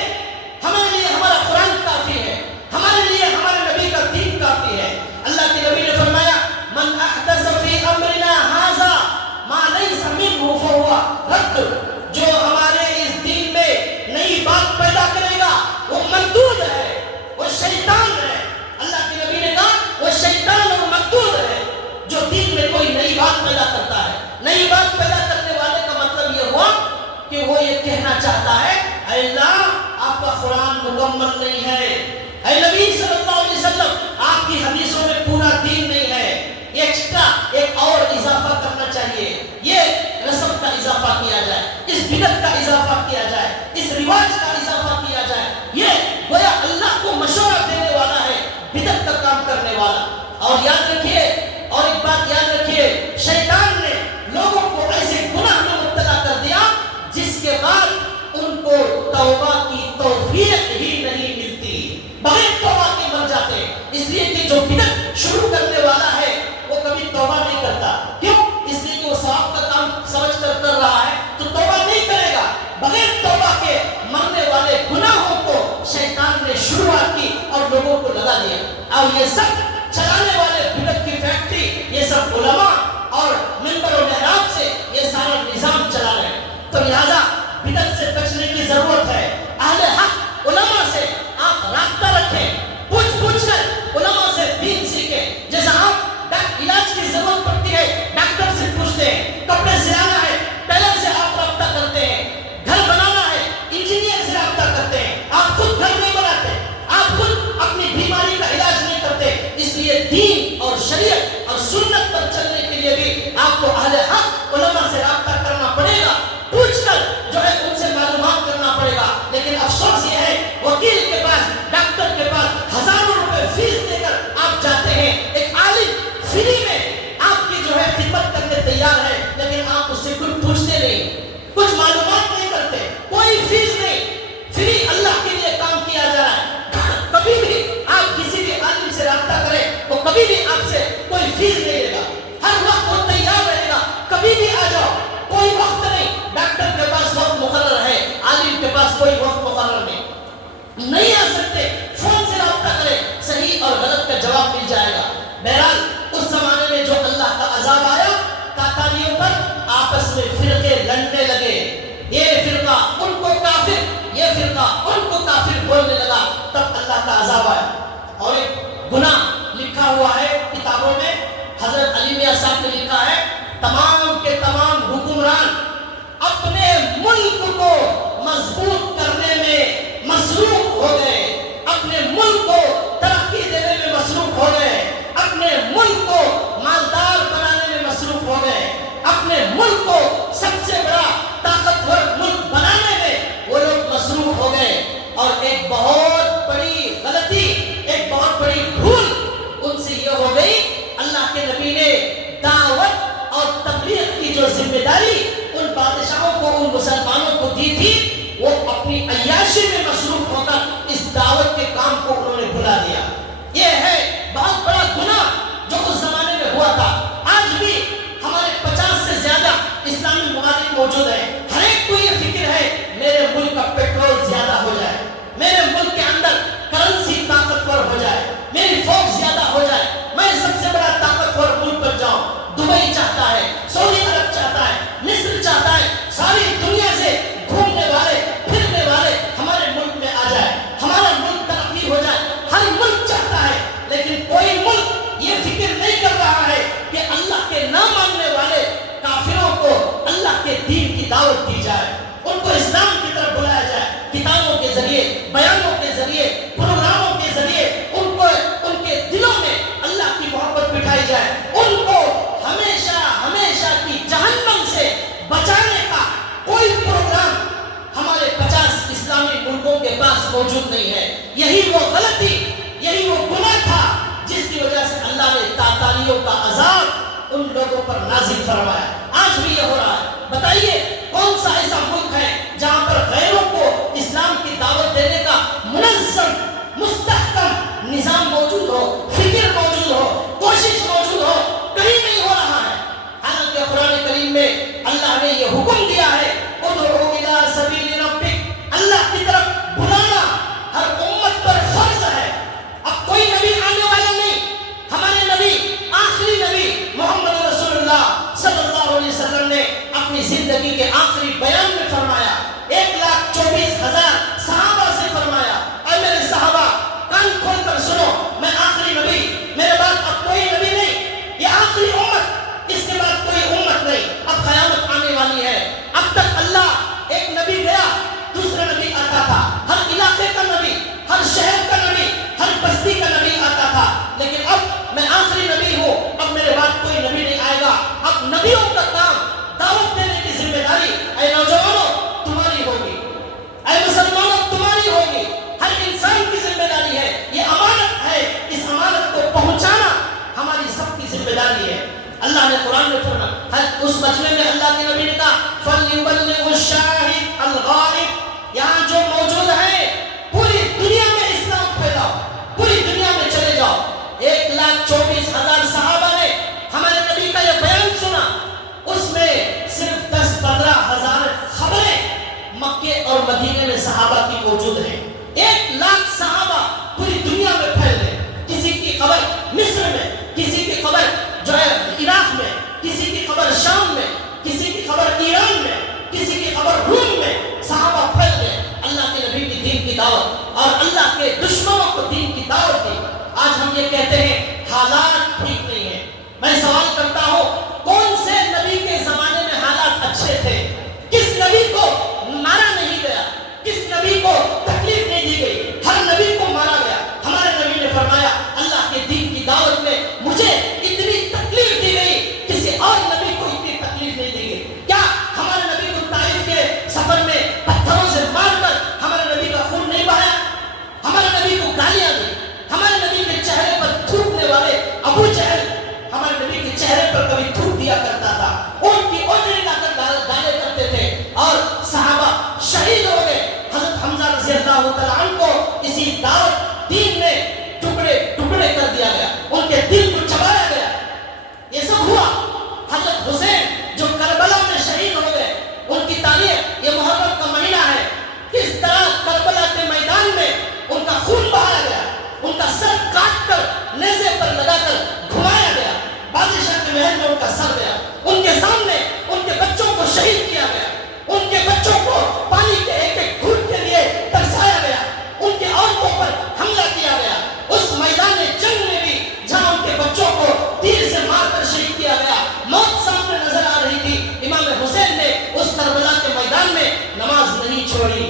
ہمارے لیے ہمارا قرآن کافی ہے, ہمارے لیے ہمارے نبی کا دین کافی ہے. اللہ کے نبی نے فرمایا من احدث فی امرنا ھذا ما لیس منہ فہو رد. جو ہمارے اس دین میں نئی بات پیدا کرے گا وہ مردود ہے, وہ شیطان ہے. اللہ کے نبی نے کہا وہ شیطان اور مردود ہے جو دین میں کوئی نئی بات پیدا کرتا ہے. نئی بات پیدا کرنے والے کا مطلب یہ ہوا کہ وہ یہ کہنا چاہتا ہے اے اللہ آپ کا قرآن مکمل نہیں ہے, اے نبی صلی اللہ علیہ وسلم آپ کی حدیثوں میں پورا دین نہیں ہے, اضافہ کرنا چاہیے، یہ رسم کا اضافہ کیا جائے، اس بدعت کا اضافہ کیا جائے، اس رواج کا اضافہ کیا جائے، یہ گویا اللہ کو مشورہ دینے والا ہے، بدعت کا کام کرنے والا۔ اور یاد رکھیے، اور ایک بات یاد رکھیے، شیطان نے لوگوں کو ایسے گناہ میں مبتلا کر دیا جس کے بعد ان کو توبہ کی توفیق ہی نہیں ملتی، بغیر توبہ کے مر جاتے ہیں۔ اس لیے کہ جو بدعت شروع کرنے والا ہے وہ کبھی توبہ نہیں کرتا، کیوں؟ اس لیے کہ وہ ثواب کا کام سمجھ کر کر رہا ہے تو توبہ نہیں کرے گا۔ بغیر توبہ کے مرنے والے گناہوں کو شیطان نے شروعات کی اور لوگوں کو لگا دیا، اور یہ سب چلانے والے بدعت کی فیکٹری، یہ سب علماء اور منبر و محراب سے یہ سارا نظام چلا رہے ہیں۔ تو لہذا بدعت سے بچنے کی ضرورت ہے۔ اہل حق علماء سے آپ رابطہ رکھیں، پوچھ کر علماء سے دین سیکھیں۔ جیسا آپ علاج کی ضرورت پڑتی ہے ڈاکٹر سے پوچھتے ہیں، کپڑے سلانا ہے ٹیلر سے آپ رابطہ کرتے ہیں، گھر بنانا ہے انجینئر سے رابطہ کرتے ہیں۔ آپ خود گھر نہیں بناتے، آپ خود اپنی بیماری کا علاج نہیں کرتے۔ اس لیے دین اور شریعت اور سنت پر چلنے کے لیے بھی آپ کو اہل حق علماء سے رابطہ کرنا پڑے گا، پوچھ کر جو ہے ان سے معلومات کرنا پڑے گا۔ لیکن افسوس یہ ہے وکیل کے پاس، ڈاکٹر کے پاس ہزاروں روپے فیس دے کر آپ جاتے ہیں، ایک عالم فری میں آپ کی جو ہے خدمت کرنے تیار ہے، لیکن آپ اس سے کچھ پوچھتے نہیں، کچھ معلومات نہیں کرتے، کوئی فیس نہیں، فری اللہ کے لیے کام کیا جا رہا ہے۔ کبھی بھی آپ کسی بھی عالم سے رابطہ کریں وہ کبھی بھی آپ سے کوئی فیس نہیں لے گا، ہر وقت وہ تیار رہے گا، کبھی بھی آ جاؤ، کوئی وقت نہیں۔ ڈاکٹر کے پاس وقت مقرر ہے، عالم کے پاس کوئی وقت مقرر نہیں آ سکتے، فون سے رابطہ کریں، صحیح اور غلط کا جواب مل جائے گا۔ بہرحال اس زمانے میں جو اللہ کا عذاب آیا تاتاریوں پر، آپس میں فرقے لڑنے لگے، یہ فرقہ ان کو کافر، یہ فرقہ ان کو کافر بولنے لگا، تب اللہ کا عذاب آیا۔ اور ایک گناہ لکھا ہوا ہے کتابوں میں، حضرت علی میاں صاحب نے لکھا ہے، تمام کے تمام حکمران اپنے ملک کو مضبوط کرنے میں مصروف ہو گئے، اپنے ملک کو ترقی دینے میں مصروف ہو گئے، اپنے ملک کو مالدار بنانے میں مصروف ہو گئے، اپنے ملک کو سب سے بڑا طاقتور ملک بنانے میں وہ لوگ مصروف ہو گئے۔ اور ایک بہت بڑی غلطی، ایک بہت بڑی بھول ان سے یہ ہو گئی، اللہ کے نبی نے دعوت اور تبلیغ کی جو ذمہ داری ان بادشاہوں کو، ان مسلمانوں کو دی تھی، وہ اپنی عیاشی میں مصروف ہو کر اس دعوت کے کام کو انہوں نے بھلا دیا۔ یہ ہے بہت بڑا گناہ جو اس زمانے میں ہوا تھا۔ آج بھی ہمارے 50 سے زیادہ اسلامی ممالک موجود ہیں، ہر ایک کو یہ فکر ہے میرے ملک کا پیٹرول زیادہ ہو جائے، میرے ملک کے اندر کرنسی طاقتور ہو جائے، میری فوج زیادہ ہو جائے، میں سب سے بڑا طاقتور ملک بن جاؤں۔ دبئی چاہتا ہے، سعودی عرب چاہتا ہے، مصر چاہتا ہے، ساری دنیا سے گھومنے والے پھرنے والے ہمارے ملک میں آ جائے، ہمارا ملک ترقی ہو جائے، ہر ملک چاہتا ہے۔ لیکن کوئی ملک یہ فکر نہیں کر رہا ہے کہ اللہ کے نہ ماننے والے کافروں کو اللہ کے دین کی دعوت دی جائے، ان کو اسلام کی طرف بلایا جائے، کتابوں کے ذریعے، بیانوں کے ذریعے، پروگراموں کے ذریعے ان کو، ان کے دلوں میں اللہ کی محبت بٹھائی جائے، ان کو ہمیشہ ہمیشہ کی جہنم سے بچانے کا کوئی پروگرام ہمارے 50 اسلامی ملکوں کے پاس موجود نہیں ہے۔ یہی وہ غلطی، یہی وہ گناہ تھا جس کی وجہ سے اللہ نے تاتاریوں کا عذاب ان لوگوں پر نازل فرمایا۔ آج بھی یہ ہو رہا ہے۔ بتائیے کون سا ایسا ملک ہے جہاں پر غیروں کو اسلام کی دعوت دینے کا منظم مستحکم نظام موجود ہو، فکر موجود ہو، کوشش موجود ہو؟ کہیں نہیں ہو رہا ہے۔ حالانکہ قرآن کریم میں اللہ نے یہ حکم دیا ہے، ادعو الی سبیل ربک، اللہ کی طرف بلانا ہر امت پر فرض ہے۔ اب کوئی نبی آنے والا نہیں، ہمارے نبی، آخری نبی محمد رسول اللہ صلی اللہ علیہ وسلم نے اپنی زندگی کے اس مجمع میں اللہ کے نبی نے کہا فَلْيُبَلِّغُ الشَّاهِدُ الْغَائِبُ، یہاں جو موجود ہیں پوری دنیا میں اسلام پھیلاؤ، پوری دنیا میں چلے جاؤ۔ 1,24,000 صحابہ نے ہمارے نبی کا یہ بیان سنا، اس میں صرف 10-15,000 خبریں مکے اور مدینے میں صحابہ کی موجود ہیں۔ 1,00,000 صحابہ پوری دنیا میں پھیل گئے، کسی کی خبر مصر میں، کسی کی خبر جو ہے عراق میں، کسی کی خبر شام میں، کسی کی خبر ایران میں، کسی کی خبر روم میں، صحابہ پھیل گئے اللہ کے نبی کی دین کی دعوت اور اللہ کے دشمنوں کو دین کی دعوت دی۔ آج ہم یہ کہتے ہیں حالات ٹھیک نہیں ہیں۔ میں سوال کرتا ہوں کون سے نبی کے زمانے میں حالات اچھے تھے؟ کس نبی کو مارا نہیں گیا؟ کس نبی کو تکلیف نہیں دی گئی؟ ہر نبی کو مارا گیا۔ ہمارے نبی نے فرمایا اللہ کے دین کی دعوت میں مجھے اتنی تکلیف دی گئی، کسی اور نبی کو اتنی تکلیف نہیں دی گئی۔ کیا ہمارے نبی کو طائف کے سفر میں پتھروں سے مار کر ہمارے نبی کا خون نہیں بہایا؟ ہمارے نبی کو گالیاں دی، ہمارے نبی کے چہرے پر تھوکنے والے ابو جہل ہمارے نبی کے چہرے پر کبھی تھوک دیا کرتا تھا، ان کی اوجڑی لا کر گالے کرتے تھے اور صحابہ شہید ہو گئے۔ حضرت حمزہ رضی اللہ تعالیٰ عنہ کو اسی دعوت دین میں ٹکڑے ٹکڑے کر دیا گیا، ان کے دل کو چبایا گیا۔ یہ سب ہوا۔ حضرت حسین جو کربلا میں شہید ہو گئے، ان کی تاریخ یہ محرم کا مہینہ ہے، کس طرح کربلا کے میدان میں ان کا خون بہایا گیا، ان کا سر کاٹ کر نیزے پر لگا کر گھمایا گیا، بادشاہ کے محل میں ان کا سر گیا، ان کے سامنے ان کے بچوں کو شہید کیا گیا، ان کے بچوں کو پانی کے ایک ایک گھونٹ کے لیے ترسایا گیا، ان کی عورتوں پر حملہ کیا گیا۔ اس میدان جنگ میں بھی جہاں ان کے بچوں کو تیر سے مار کر شہید کیا گیا، موت سامنے نظر آ رہی تھی، امام حسین نے اس کربلا کے میدان میں نماز نہیں چھوڑی۔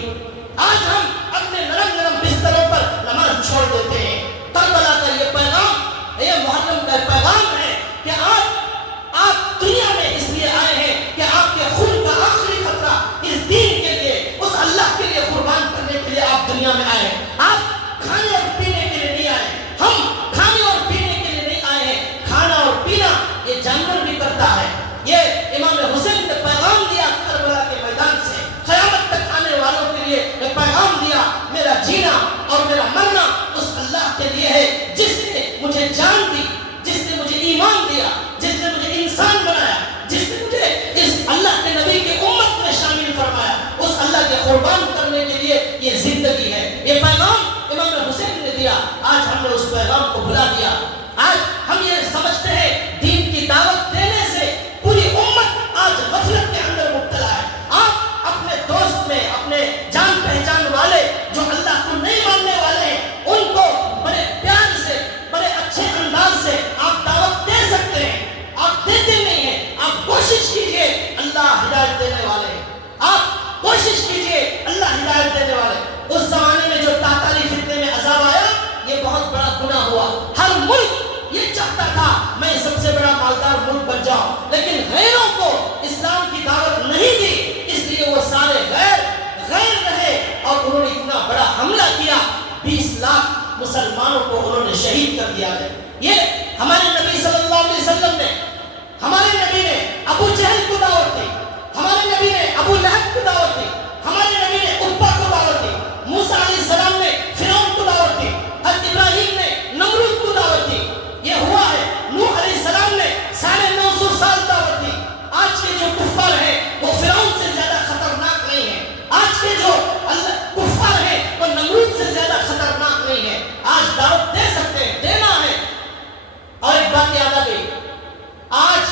آج ہم اپنے نرم نرم بستروں پر نماز چھوڑ دیتے ہیں۔ کربلا کا یہ پیغام، یہ محرم کا پیغام ہے کہ آپ دنیا میں اس لیے آئے ہیں کہ آپ کے خون کا آخری قطرہ اس دین کے لیے، اس اللہ کے لیے قربان کرنے کے لیے آپ دنیا میں آئے ہیں۔ آپ کھانے اور پینے کے لیے نہیں آئے، ہم کھانے اور پینے کے لیے نہیں آئے ہیں۔ کھانا اور پینا یہ جانور بھی کرتا ہے۔ یہ امام حسین نے پیغام دیا کربلا کے میدان سے، قیامت تک آنے والوں کے لیے یہ پیغام دیا، میرا جینا اور میرا مرنا اس اللہ کے لیے ہے جس نے مجھے جان دی، جس نے مجھے ایمان دیا، جس نے مجھے انسان بنایا، جس نے مجھے اس اللہ کے نبی کی امت میں شامل فرمایا، اس اللہ کے قربان کرنے کے لیے یہ زندگی ہے۔ یہ پیغام امام حسین نے دیا، آج ہم نے اس پیغام کو بھلا دیا۔ آج ہم یہ سمجھتے ہیں دین کی دعوت دینے سے پوری امت آج غفلت کے اندر مبتلا ہے۔ آپ اپنے دوست میں، اپنے جان پہچان والے جو اللہ کو نہیں ماننے والے ہیں، ان کو بڑے پیار سے، بڑے اچھے انداز سے آپ دعوت دے سکتے ہیں۔ آپ دیتے نہیں ہیں، آپ کوشش کیجئے، اللہ ہدایت دینے والے ہیں۔ آپ کوشش کیجئے، اللہ ہدایت دینے والے۔ اس زمانے میں جو تاتاری فتنے میں عذاب آیا، یہ بہت بڑا گناہ ہوا۔ ہر ملک یہ چاہتا تھا میں سب سے بڑا مالدار ملک بن جاؤں، لیکن غیروں کو اسلام کی دعوت نہیں دی، اس لیے وہ سارے غیر رہے اور انہوں نے اتنا بڑا حملہ کیا، 20 لاکھ مسلمانوں کو انہوں نے شہید کر دیا ہے۔ یہ ہمارے نبی صلی اللہ علیہ وسلم نے، ہمارے نبی نے ابو جہل کو دعوت دی، ہمارے نبی نے ابو لہب کو دعوت دی، ہمارے نبی نے عتبہ کو دعوت دی، موسیٰ علیہ السلام نے فرعون کو دعوت دی، حضرت ابراہیم نے نمرود کو دعوت دی۔ یہ ہوا ہے، نوح علیہ السلام نے 950 سال دعوت دی۔ آج کے جو کفار ہیں وہ فرعون سے زیادہ خطرناک نہیں ہیں، آج کے جو کفار ہیں وہ نمرود سے زیادہ خطرناک نہیں ہیں۔ آج دعوت دے سکتے ہیں، دینا ہے۔ اور ایک بات یاد آ گئی، آج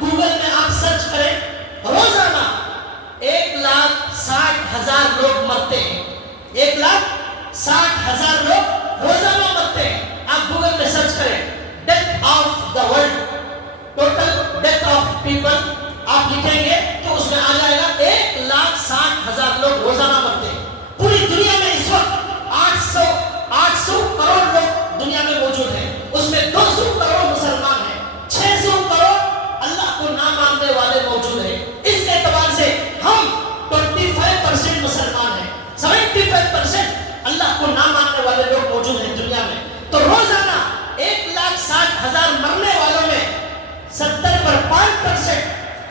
گوگل میں آپ سرچ کریں، روزانہ 1,60,000 لوگ مرتے ہیں، 1,60,000 لوگ روزانہ مرتے ہیں۔ آپ گوگل میں سرچ کریں death of the world, total death of people آپ لکھیں گے تو اس میں آ جائے گا 1,60,000 لوگ روزانہ مرتے ہیں۔ پوری دنیا میں اس وقت 800 کروڑ لوگ دنیا میں موجود ہیں، اس میں 200 کروڑ مسلمان ہیں، 600 کروڑ اللہ کو نہ ماننے والے موجود ہیں۔ اس اعتبار سے ہم 25% مسلمان ہیں، 75% اللہ کو نہ ماننے والے لوگ موجود ہیں دنیا میں۔ تو روزانہ 1,60,000 مرنے والوں میں 70 پر 5%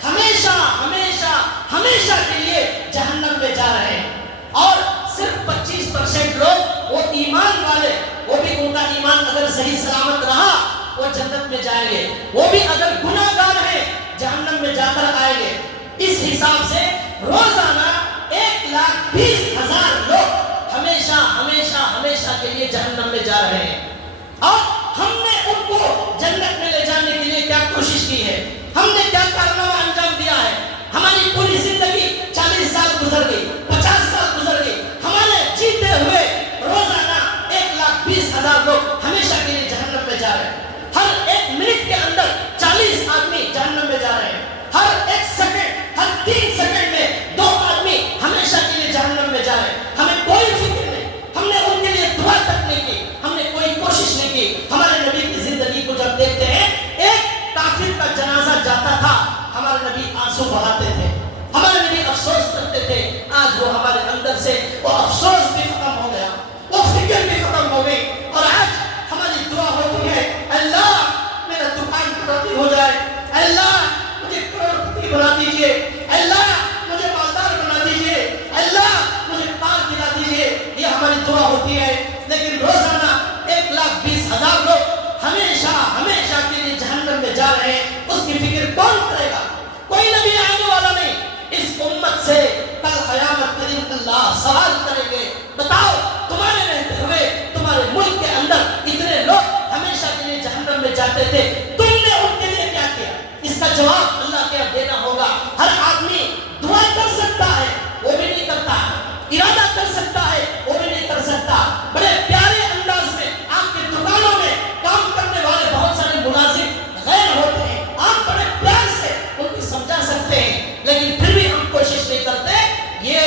ہمیں ہمیشہ ہمیشہ ہمیشہ کے لیے جہنم میں جا رہے ہیں. اور صرف 25% لوگ وہ ایمان والے، وہ بھی ان کا ایمان اگر صحیح سلامت رہا وہ جنت میں جائیں گے، وہ بھی اگر گناہ گار ہیں جہنم میں جا کر آئیں گے. اس حساب سے روزانہ 1,20,000 لوگ ہمیشہ ہمیشہ ہمیشہ کے لیے جہنم میں جا رہے ہیں. اور ہم نے ان کو جنت میں لے جانے کے لیے کیا کوشش کی ہے، ہم نے کیا کارنامہ انجام دیا ہے. ہماری پوری زندگی 40 سال گزر گئی، 50 سال گزر گئی، ہمارے جیتے ہوئے روزانہ 1,20,000 لوگ ہمیشہ کے لیے جہنم میں جا رہے ہیں. ہر ایک منٹ کے اندر 40 آدمی جہنم میں جا رہے ہیں. ہر ایک سیکنڈ، ہر 3 سیکنڈ میں 2 آدمی ہمیشہ کے لیے جہنم میں جا رہے ہیں. ہمیں کوئی فکر نہیں، ہم نے ان کے لیے دعا تک نہیں کی، ہم نے کوئی کوشش نہیں کی. ہمارے نبی کی زندگی کو جب دیکھتے ہیں، ایک کافر کا جنازہ جاتا تھا ہمارے نبی آنسو بہاتے تھے، ہمارے نبی افسوس کرتے تھے. آج وہ ہمارے اندر سے وہ افسوس بھی ختم ہو گیا، وہ فکر بھی ختم ہو گئی. اور آج ہماری دعا ہوتی ہے، اللہ میرا دکان ترقی ہو جائے، اللہ مجھے کروڑپتی بنا دیجیے، اللہ مجھے مالدار بنا دیجیے، اللہ مجھے کار دلا دیجیے. یہ ہماری دعا ہوتی ہے. لیکن روزانہ 1,20,000 لوگ ہمیشہ ہمیشہ کے لیے جہنم میں جا رہے ہیں. اس کی فکر کون کرے گا؟ کوئی نبی آنے والا نہیں. اس امت سے کل قیامت کے دن اللہ سوال کریں گے، بتاؤ تمہارے رہتے ہوئے تمہارے ملک کے اندر اتنے لوگ ہمیشہ کے لیے جہنم میں جاتے تھے، تم نے ان کے لیے کیا کیا؟ اس کا جواب اللہ کے اب دینا ہوگا. ہر آدمی دعا کر سکتا ہے، وہ بھی نہیں کرتا. ارادہ کر سکتا ہے، وہ بھی نہیں کر سکتا. بڑے پیارے انداز میں آپ کے دکانوں میں کام کرنے والے بہت سارے ملازم غیر ہوتے ہیں، آپ بڑے پیار سے ان کو سمجھا سکتے ہیں، لیکن پھر بھی ہم کوشش نہیں کرتے. یہ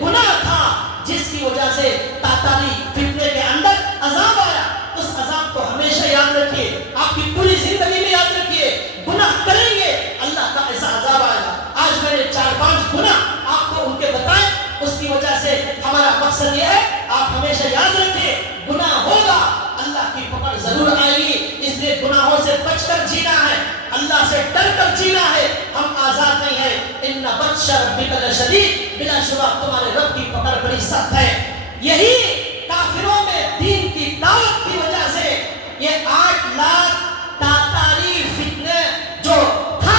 گناہ تھا جس کی وجہ سے تاتاری فتنے کے اندر عذاب آیا. اس عذاب کو ہمیشہ یاد رکھیے، آپ کی پوری زندگی میں یاد رکھیے. گناہ کریں گے اللہ کا ایسا عذاب آئے گا. آج میں نے 4-5 گناہ آپ کو ان کے بتائے، اس کی وجہ سے ہمارا مقصد یہ ہے آپ ہمیشہ یاد رکھیں، گناہ ہوگا اللہ کی پکڑ ضرور آئے گی. اس لیے گناہوں سے بچ کر جینا ہے، اللہ سے ڈر کر جینا ہے. ہم آزاد نہیں ہیں. ان بطش ربک لشدید، بلا شبہ تمہارے رب کی پکڑ بڑی سخت ہے. یہی کافروں میں دین کی دعوت کی وجہ سے یہ 8 لاکھ تاتاری فتنے جو تھا،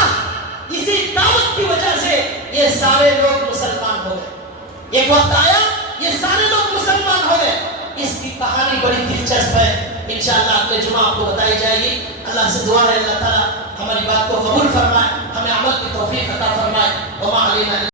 اسی دعوت کی وجہ سے یہ سارے لوگ مسلمان ہو گئے. ایک وقت آیا یہ سارے لوگ مسلمان ہو گئے. اس کی کہانی بڑی دلچسپ ہے، انشاءاللہ اگلے جمعہ آپ کو بتائی جائے گی. اللہ سے دعا ہے اللہ تعالیٰ ہماری بات کو قبول فرمائے، ہمیں عمل کی توفیق عطا فرمائے. وما علینا